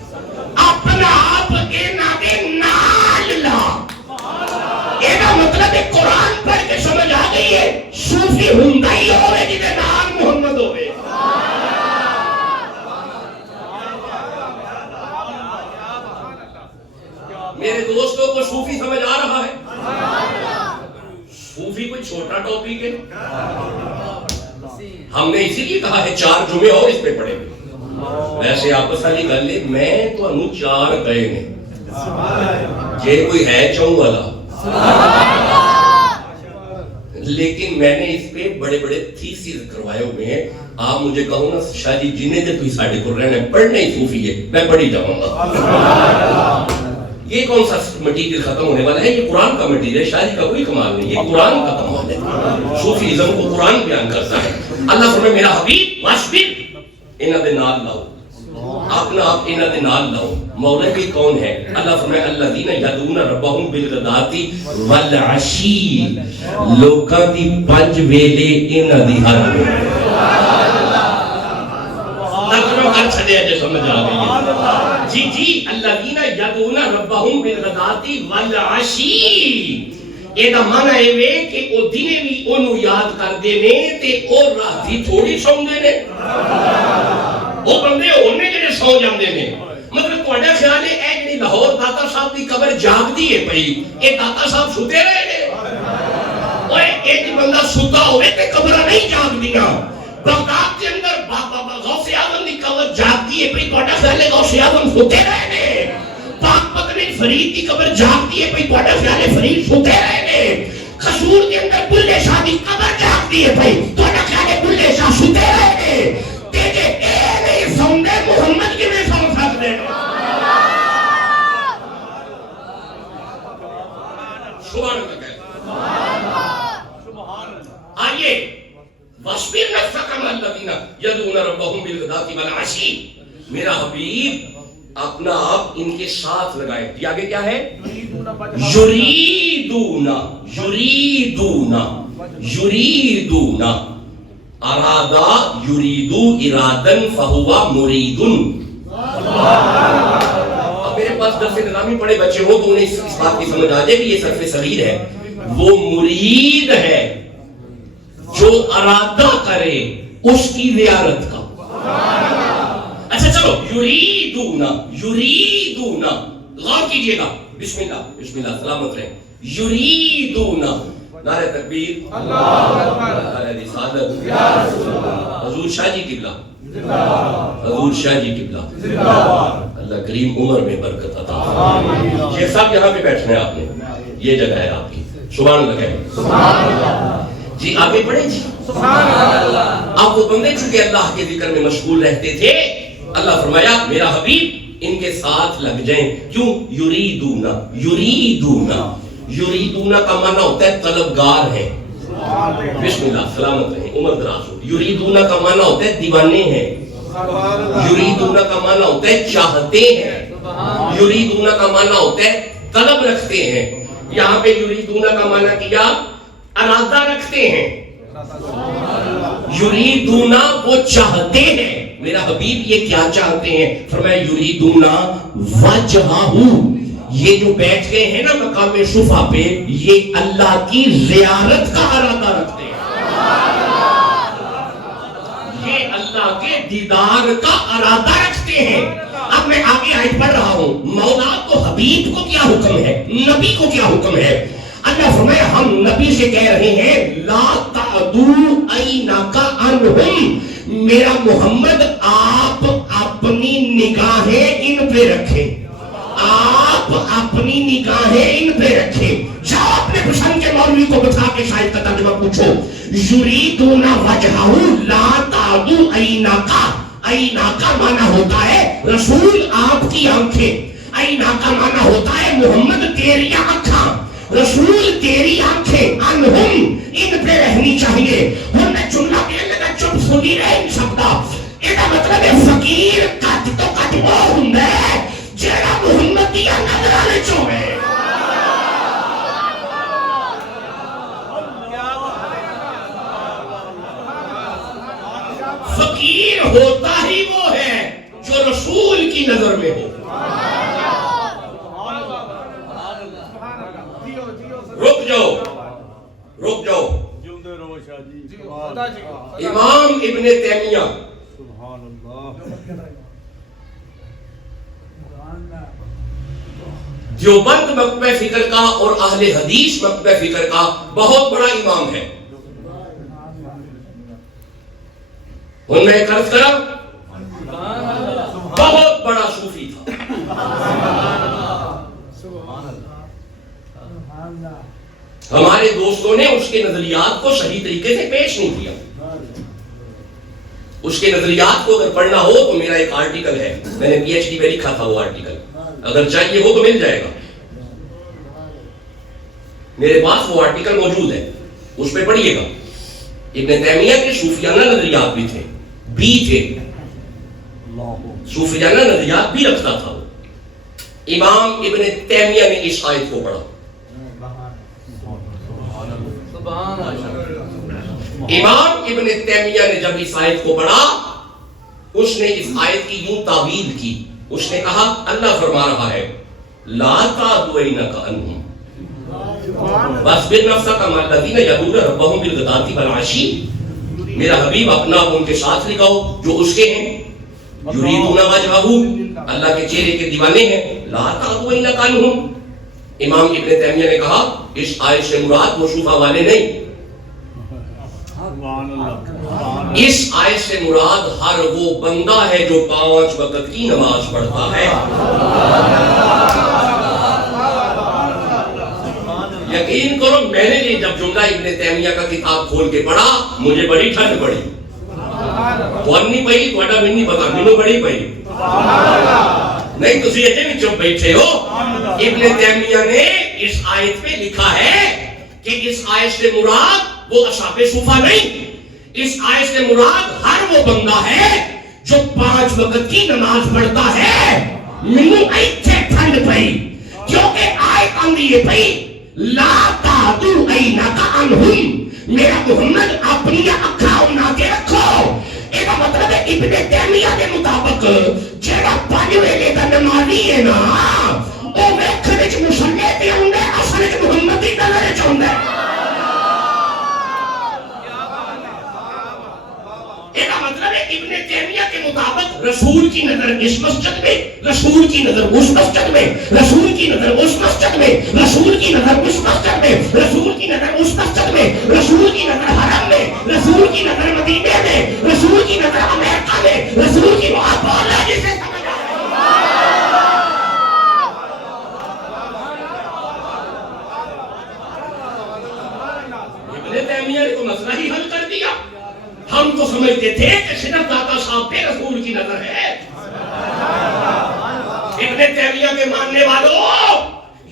اپنا آپ انہاں دے نال لا. یہ مطلب ہے قرآن پڑھ کے سمجھ آ گئی ہے صوفی ہوندا ہی ہوئے جدے نال محمد ہوئے. میرے دوستوں کو صوفی سمجھ آ رہا ہے؟ صوفی کوئی چھوٹا ٹاپک ہے. ہم نے اسی لیے کہا ہے 4 جمعے اور اس پہ پڑھیں گے. ویسے آپس والی گل ہے، میں تو انو 4 گئے نے، جے کوئی ہے چون والا، لیکن میں نے اس پہ بڑے بڑے تھیسز کروائے ہوئے ہیں. آپ مجھے کہو نا شاہ جی جنہیں دے تو ساڑھے کو رہنے پڑھنے ہی صوفی ہے، میں پڑھی جاؤں گا. یہ کون سا مٹیریل ختم ہونے والا ہے؟ یہ قرآن کا مٹیریل ہے. شاعری کا کوئی کمال نہیں، یہ قرآن کا کمال ہے. صوفیزم کو قرآن بیان کرتا ہے. اللہ فرمائے میرا حبیب واسبر، انہاں دے نال لاؤ، اپنا آپ انہاں دے نال لاؤ. مولا بھی کون ہے؟ اللہ فرمائے الذین یدعون ربہم بالغداۃ والعشی، لوکاں دی 5 ویلے انہاں دی ہر ویلے. ترجمہ کر چھڑیا جے سمجھ آ گئی ہے. جی الذین یدعون ربہم بالغداۃ والعشی، یہ معنی ہے کہ وہ دنے بھی انہوں یاد کردے نے تے اور راتی تھوڑی سوندے نے. وہ بندے ہونے جڑے سو جاندے نے. مطلب تہاڈا خیال ہے اے جڑی لاہور داتا صاحب دی قبر جاگدی ہے پئی، اے داتا صاحب ستے رہے نے؟ اوئے ایک بندہ ستا ہوئے تے قبراں نہیں جاگدیاں. بغداد کے اندر قبر جاگتی ہے پئی تہاڈا خیال ہے غوث اعظم سوتے رہے نے؟ پاک مدنی فرید کی قبر جاگتی ہے پئی تہاڈا خیال ہے فرید سوتے رہے نے؟ قصور کے اندر بلے شاہ دی قبر جاگتی ہے پئی تہاڈا خیال ہے بلے شاہ سوتے رہے نے؟ تیجے اے نہیں سوندے محمد کی میں سو سکدے نے؟ سبحان اللہ، سبحان اللہ۔ آئیے وَاصْبِرْ نَفْسَكَ مَعَ الَّذِينَ يَدْعُونَ رَبَّهُمْ بِالْغَدَاةِ وَالْعَشِيِّ، میرا حبیب اپنا آپ ان کے ساتھ لگائے۔ یہ آگے کیا ہے؟ یریدون، یریدون، یریدون، ارادہ یریدو ارادن فہوا مریدن۔ اب میرے پاس درس نظامی پڑھے بچے ہو تو انہیں اس بات کی سمجھ آ جائے کہ یہ صرف صغیر ہے، وہ مرید ہے جو ارادہ کرے اس کی زیارت کا۔ اچھا چلو، یریدون، یریدون، غور کیجئے گا، بسم اللہ بسم اللہ، سلامت رہے۔ یریدون، نعرہ تکبیر، نعرہ رسالت، حضور شاہ جی قبلہ، حضور شاہ جی قبلہ، اللہ کریم عمر میں برکت عطا فرمائے۔ شیخ صاحب یہاں پہ بیٹھنا ہے آپ نے، یہ جگہ ہے آپ کی، سبحان اللہ کہیں جی۔ آگے بڑھیں جی۔ آپ وہ بندے چونکہ اللہ کے ذکر میں مشغول رہتے تھے، اللہ فرمایا میرا حبیب ان کے ساتھ لگ جائیں۔ کیوں؟ یریدون، یریدون، یریدون کا معنی ہوتا ہے طلبگار ہے۔ بسم اللہ، سلامت رہیں، عمر دراز ہو۔ یریدون کا معنی ہوتا ہے دیوانے ہیں، یریدون کا معنی ہوتا ہے چاہتے ہیں، یریدون کا معنی ہوتا ہے طلب رکھتے ہیں۔ یہاں پہ یریدون کا معنی کیا؟ ارادہ رکھتے ہیں۔ یریدون وہ چاہتے ہیں، میرا حبیب یہ کیا چاہتے ہیں؟ فرمایا یریدون وجہہ، یہ جو بیٹھ گئے ہیں نا مقام شفا پہ، یہ اللہ کی زیارت کا ارادہ رکھتے ہیں، یہ اللہ کے دیدار کا ارادہ رکھتے ہیں۔ اب میں آگے آیت پڑھ رہا ہوں، مولا کو حبیب کو کیا حکم ہے، نبی کو کیا حکم ہے؟ اللہ فرمایا ہم نبی سے کہہ رہے ہیں لا تعدو عینک عنہم، میرا محمد آپ اپنی نگاہیں ان پہ رکھیں، آپ اپنی نگاہیں ان پہ رکھیں۔ جاؤ اپنے پسند کے مولوی کو بٹھا کے شاید کا ترجمہ پوچھو، یریدون وجہہ لا تعدو عینک، عینک کا معنی ہوتا ہے رسول آپ کی آنکھیں، عینک کا معنی ہوتا ہے محمد تیری آنکھاں، رسول تیری آنکھیں، انہم ان پہ رہنی چاہیے۔ اور میں جملہ کہنے لگا چپ سنی رہ نہیں سکتا، یہ مطلب ہے فقیر کٹ تو کٹ وہ ہوں ہے جیڑا محمد دیا نظر آنے چوہے۔ فقیر ہوتا ہی وہ ہے جو رسول کی نظر میں ہو۔ رک جاؤ، رک جاؤ، امام ابن تیمیہ دیوبند مکتبہ فکر کا اور اہل حدیث مکتبہ فکر کا بہت بڑا امام ہے۔ ان میں ایک عرض کرا، بہت بڑا صوفی تھا، ہمارے دوستوں نے اس کے نظریات کو صحیح طریقے سے پیش نہیں کیا۔ اس کے نظریات کو اگر پڑھنا ہو تو میرا ایک آرٹیکل ہے، میں نے پی ایچ ڈی میں لکھا تھا، وہ آرٹیکل اگر چاہیے ہو تو مل جائے گا، میرے پاس وہ آرٹیکل موجود ہے، اس پہ پڑھیے گا۔ ابن تیمیہ کے صوفیانہ نظریات بھی تھے، صوفیانہ نظریات بھی رکھتا تھا۔ امام ابن تیمیہ نے اس آیت کو پڑھا، امام ابن تیمیہ نے جب اس آیت کو پڑھا، اس نے اس آیت کی یوں تعویل کی، اس نے کہا اللہ فرما رہا ہے لا تعدو عینک عنہم واصبر نفسک مع الذین یدعون ربہم بالغداۃ والعشی، میرا حبیب اپنا ان کے ساتھ لگاؤ جو اس کے ہیں، یریدون وجہہ، اللہ کے چہرے کے دیوانے ہیں، لا تعدو عینک عنہم۔ امام ابن تیمیہ نے کہا اس آیت سے مراد وہ شفا والے نہیں، اس آیت سے مراد ہر وہ بندہ ہے جو 5 وقت کی نماز پڑھتا ہے. یقین کرو میں نے یہ جب جملہ ابن تیمیہ کا کتاب کھول کے پڑھا مجھے بڑی ٹھنڈ پڑی. نہیں پئی تھوڑا بھی نہیں پتا مینوں بڑی پئی نہیں تسی اتنے بھی چپ بیٹھے ہو. ابن تیمیہ نے اس آیت پہ لکھا ہے کہ اس آیت سے مراد وہ اصحاب صفہ نہیں, اس آیت سے مراد ہر وہ بندہ ہے جو 5 وقت کی نماز پڑھتا ہے. مینوں ایتھے ٹھنڈ پئی کیونکہ آیت آندی ہے پئی لا تعدو عینک عنہم, میرا محمد اپنی اکھاں اُنا کے رکھو. یہ مطلب ہے ابن تیمیہ کے مطابق جیڑا 5 ویلے دا نمازی ہے نا وہ ویکھن وچ مصلی تے ہوندا ہے, اصل وچ محمد دی نظر وچ ہوندا ہے. یہ مطلب ہے ابن تیمیہ کے مطابق رسول کی نظر اس مسجد میں, رسول کی نظر اس مسجد میں, رسول کی نظر اس مسجد میں, رسول کی نظر اس مسجد میں, رسول کی نظر اس مسجد میں, رسول کی نظر حرم میں, رسول کی نظر مدینے میں, رسول کی نظر امریکہ میں, رسول کی محبت جسے سمجھ ابن تیمیہ نے تو مسئلہ ہی حل کر دیا. ہم تو سمجھتے تھے کہ صرف داتا صاحب پہ رسول کی نظر ہے. ابن تیمیہ کے ماننے والوں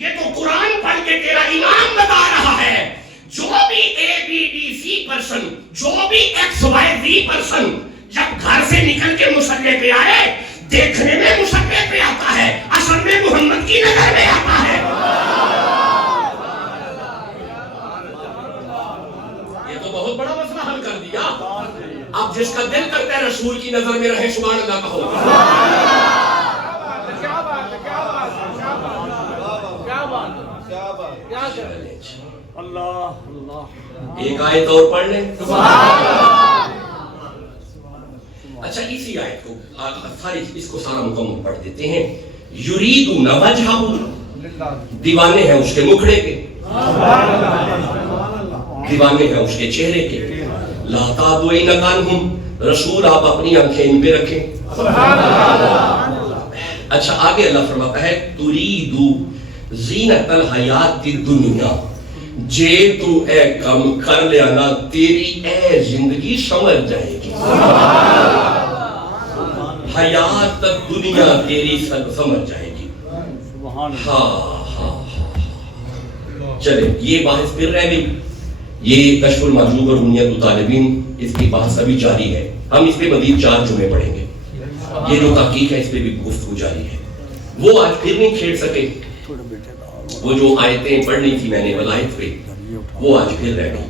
یہ تو قرآن پڑھ کے تیرا امام بتا رہا ہے جو بھی ABDC پرسن, جو بھی XYZ پرسن جب گھر سے نکل کے مصلی پہ آئے دیکھنے میں مصلی پہ آتا ہے, اصل میں محمد کی نظر میں آتا ہے. یہ تو بہت بڑا مسئلہ حل کر دیا. اب جس کا دل کرتا ہے رسول کی نظر میں رہے سبحان اللہ کہو. ایک آیت اور پڑھ لیں. اچھا اسی آیت کو ساری اس کو سارا مکمل پڑھ دیتے ہیں. یرید وجہہ, دیوانے ہیں اس کے مکھڑے کے, دیوانے ہیں اس کے چہرے کے. لا تعدو عینک عنہم, رسول آپ اپنی آنکھیں ان پہ رکھیں. اچھا آگے اللہ فرماتا ہے تریدو زینت الحیات الدنیا, جے تو اے کم کر لیا نا تیری اے زندگی سمجھ جائے گی. حیات دنیا تیری سمجھ جائے گی. ہاں چلے یہ بحث پھر رہ گئی. یہ کشف المعجوب اور بنیاد الطالبین اس کی بحث ابھی جاری ہے. ہم اس پہ مزید 4 جمعے پڑھیں گے. یہ جو تحقیق ہے اس پہ بھی گفتگو جاری ہے. وہ آج پھر نہیں کھیل سکے. وہ جو آیتیں پڑھنی تھی میں نے ولایت پہ وہ آج پھر رہ گئی.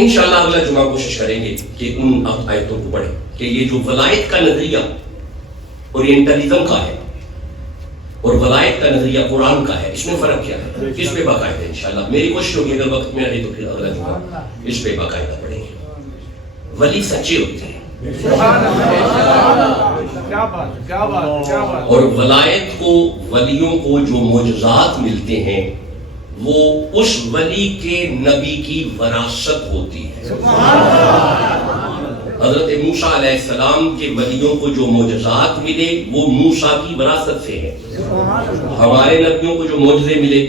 انشاءاللہ اگلا جمعہ کوشش کریں گے کہ ان آیتوں کو پڑھیں کہ یہ جو ولایت کا نظریہ اورینٹلزم کا ہے اور ولایت کا نظریہ قرآن کا ہے, اس میں فرق کیا ہے, اس پہ باقاعدہ انشاءاللہ میری کوشش ہوگی اگر وقت میں رہے تو پھر اگلا جمعہ اس پہ باقاعدہ پڑھیں گے. ولی سچے ہوتے ہیں اور ولایت کو, ولیوں کو جو معجزات ملتے ہیں وہ اس ولی کے نبی کی وراثت ہوتی ہے. حضرت موسیٰ علیہ السلام کے ولیوں کو جو معجزات ملے وہ موسیٰ کی وراثت سے ہے. ہمارے نبیوں کو جو معجزے ملے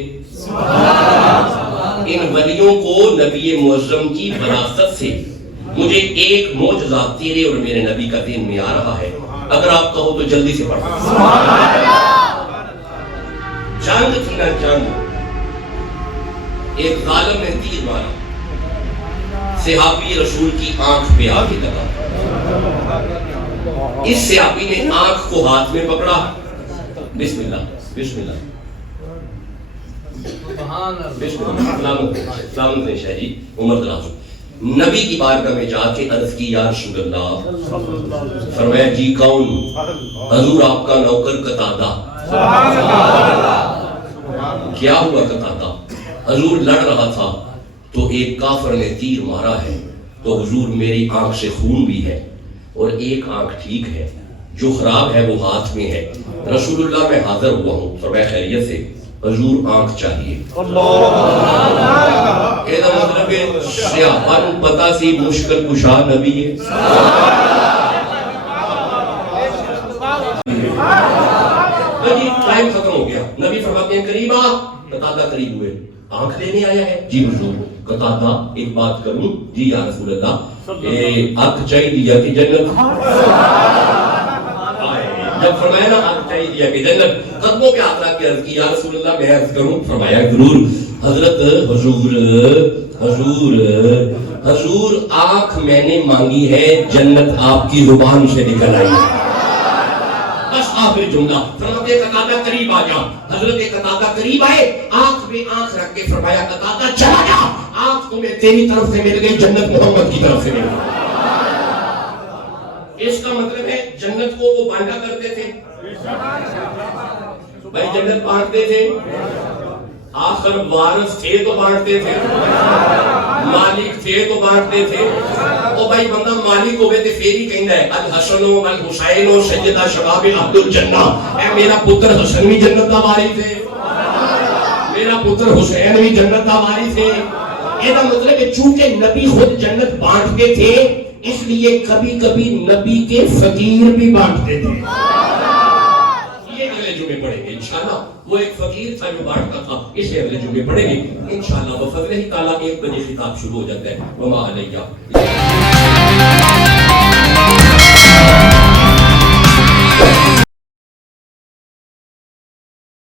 ان ولیوں کو نبی معظم کی وراثت سے. مجھے ایک معجزہ تیرے اور میرے نبی کا دین میں آ رہا ہے, اگر آپ کہو تو جلدی سے پڑھو. جنگ تھی نا جنگ, ایک ظالم نے تیر مارا, صحابی رسول کی آنکھ پہ آ کے لگا. اس صحابی نے آنکھ کو ہاتھ میں پکڑا, بسم اللہ بسم اللہ بسم اللہ. سلام علیکم شاہ جی عمر دراز. نبی کی بارگاہ میں جا کے عرض کی یا رسول اللہ. فرمایا جی کون؟ حضور آپ کا نوکر قتادہ. کیا ہوا قتادہ؟ حضور لڑ رہا تھا تو ایک کافر نے تیر مارا ہے, تو حضور میری آنکھ سے خون بھی ہے اور ایک آنکھ ٹھیک ہے, جو خراب ہے وہ ہاتھ میں ہے. رسول اللہ میں حاضر ہوا ہوں. فرمایا خیریت سے؟ حضور آنکھ چاہیے. یہ مطلب ہے شیعان پتا سی مشکل کشا نبی ہے. ٹائم ختم ہو گیا. نبی فرماتے ہیں قریب آ. قتادہ قریب ہوئے. آنکھ لینے آیا ہے؟ جی حضور. قتادہ ایک بات کروں؟ جی یا رسول اللہ. آنکھ چاہیے دیا کہ جنت؟ جب فرمایا نا آنکھ چاہیے دیا کہ جنت، قدموں پہ ہاتھ رکھ کے عرض کی یا رسول اللہ میں عرض کروں؟ فرمایا ضرور. حضرت حضور آنکھ میں نے مانگی ہے، جنت آپ کی زبان سے نکل آئی. بس آخری جملہ. فرماتے قتادہ قریب آ جا. حضرت قتادہ قریب آئے، آنکھ میں آنکھ رکھ کے فرمایا قتادہ چلا جا، آنکھ تمہیں تیری طرف سے مل گئی، جنت محمد کی طرف سے مل گئی. اس کا مطلب ہے جنت کو وہ بانٹا کرتے تھے. بھائی جنت بانٹتے تھے، آخر وارث تھے تو بانٹتے تھے، مالک تھے تو بانٹتے تھے. او بھائی بندہ مالک ہوئے تے پھر ہی کہندا ہے الحسن والحسین سیدہ شباب عبد الجنہ. اے میرا پتر حسن بھی جنت دا وارث ہے، میرا پتر حسین بھی جنت دا وارث ہے. یہ مطلب ہے چونکہ نبی خود جنت بانٹتے تھے، اس لیے کبھی کبھی نبی کے فقیر بھی بانٹتے تھے. یہ اگلے جمعے پڑھیں گے انشاءاللہ. وہ ایک فقیر تھا جو بانٹتا تھا، اسے اگلے جمعے پڑھیں گے انشاءاللہ. بفضلہ تعالیٰ 1 بجے خطاب شروع ہو جاتا ہے. وما علیہ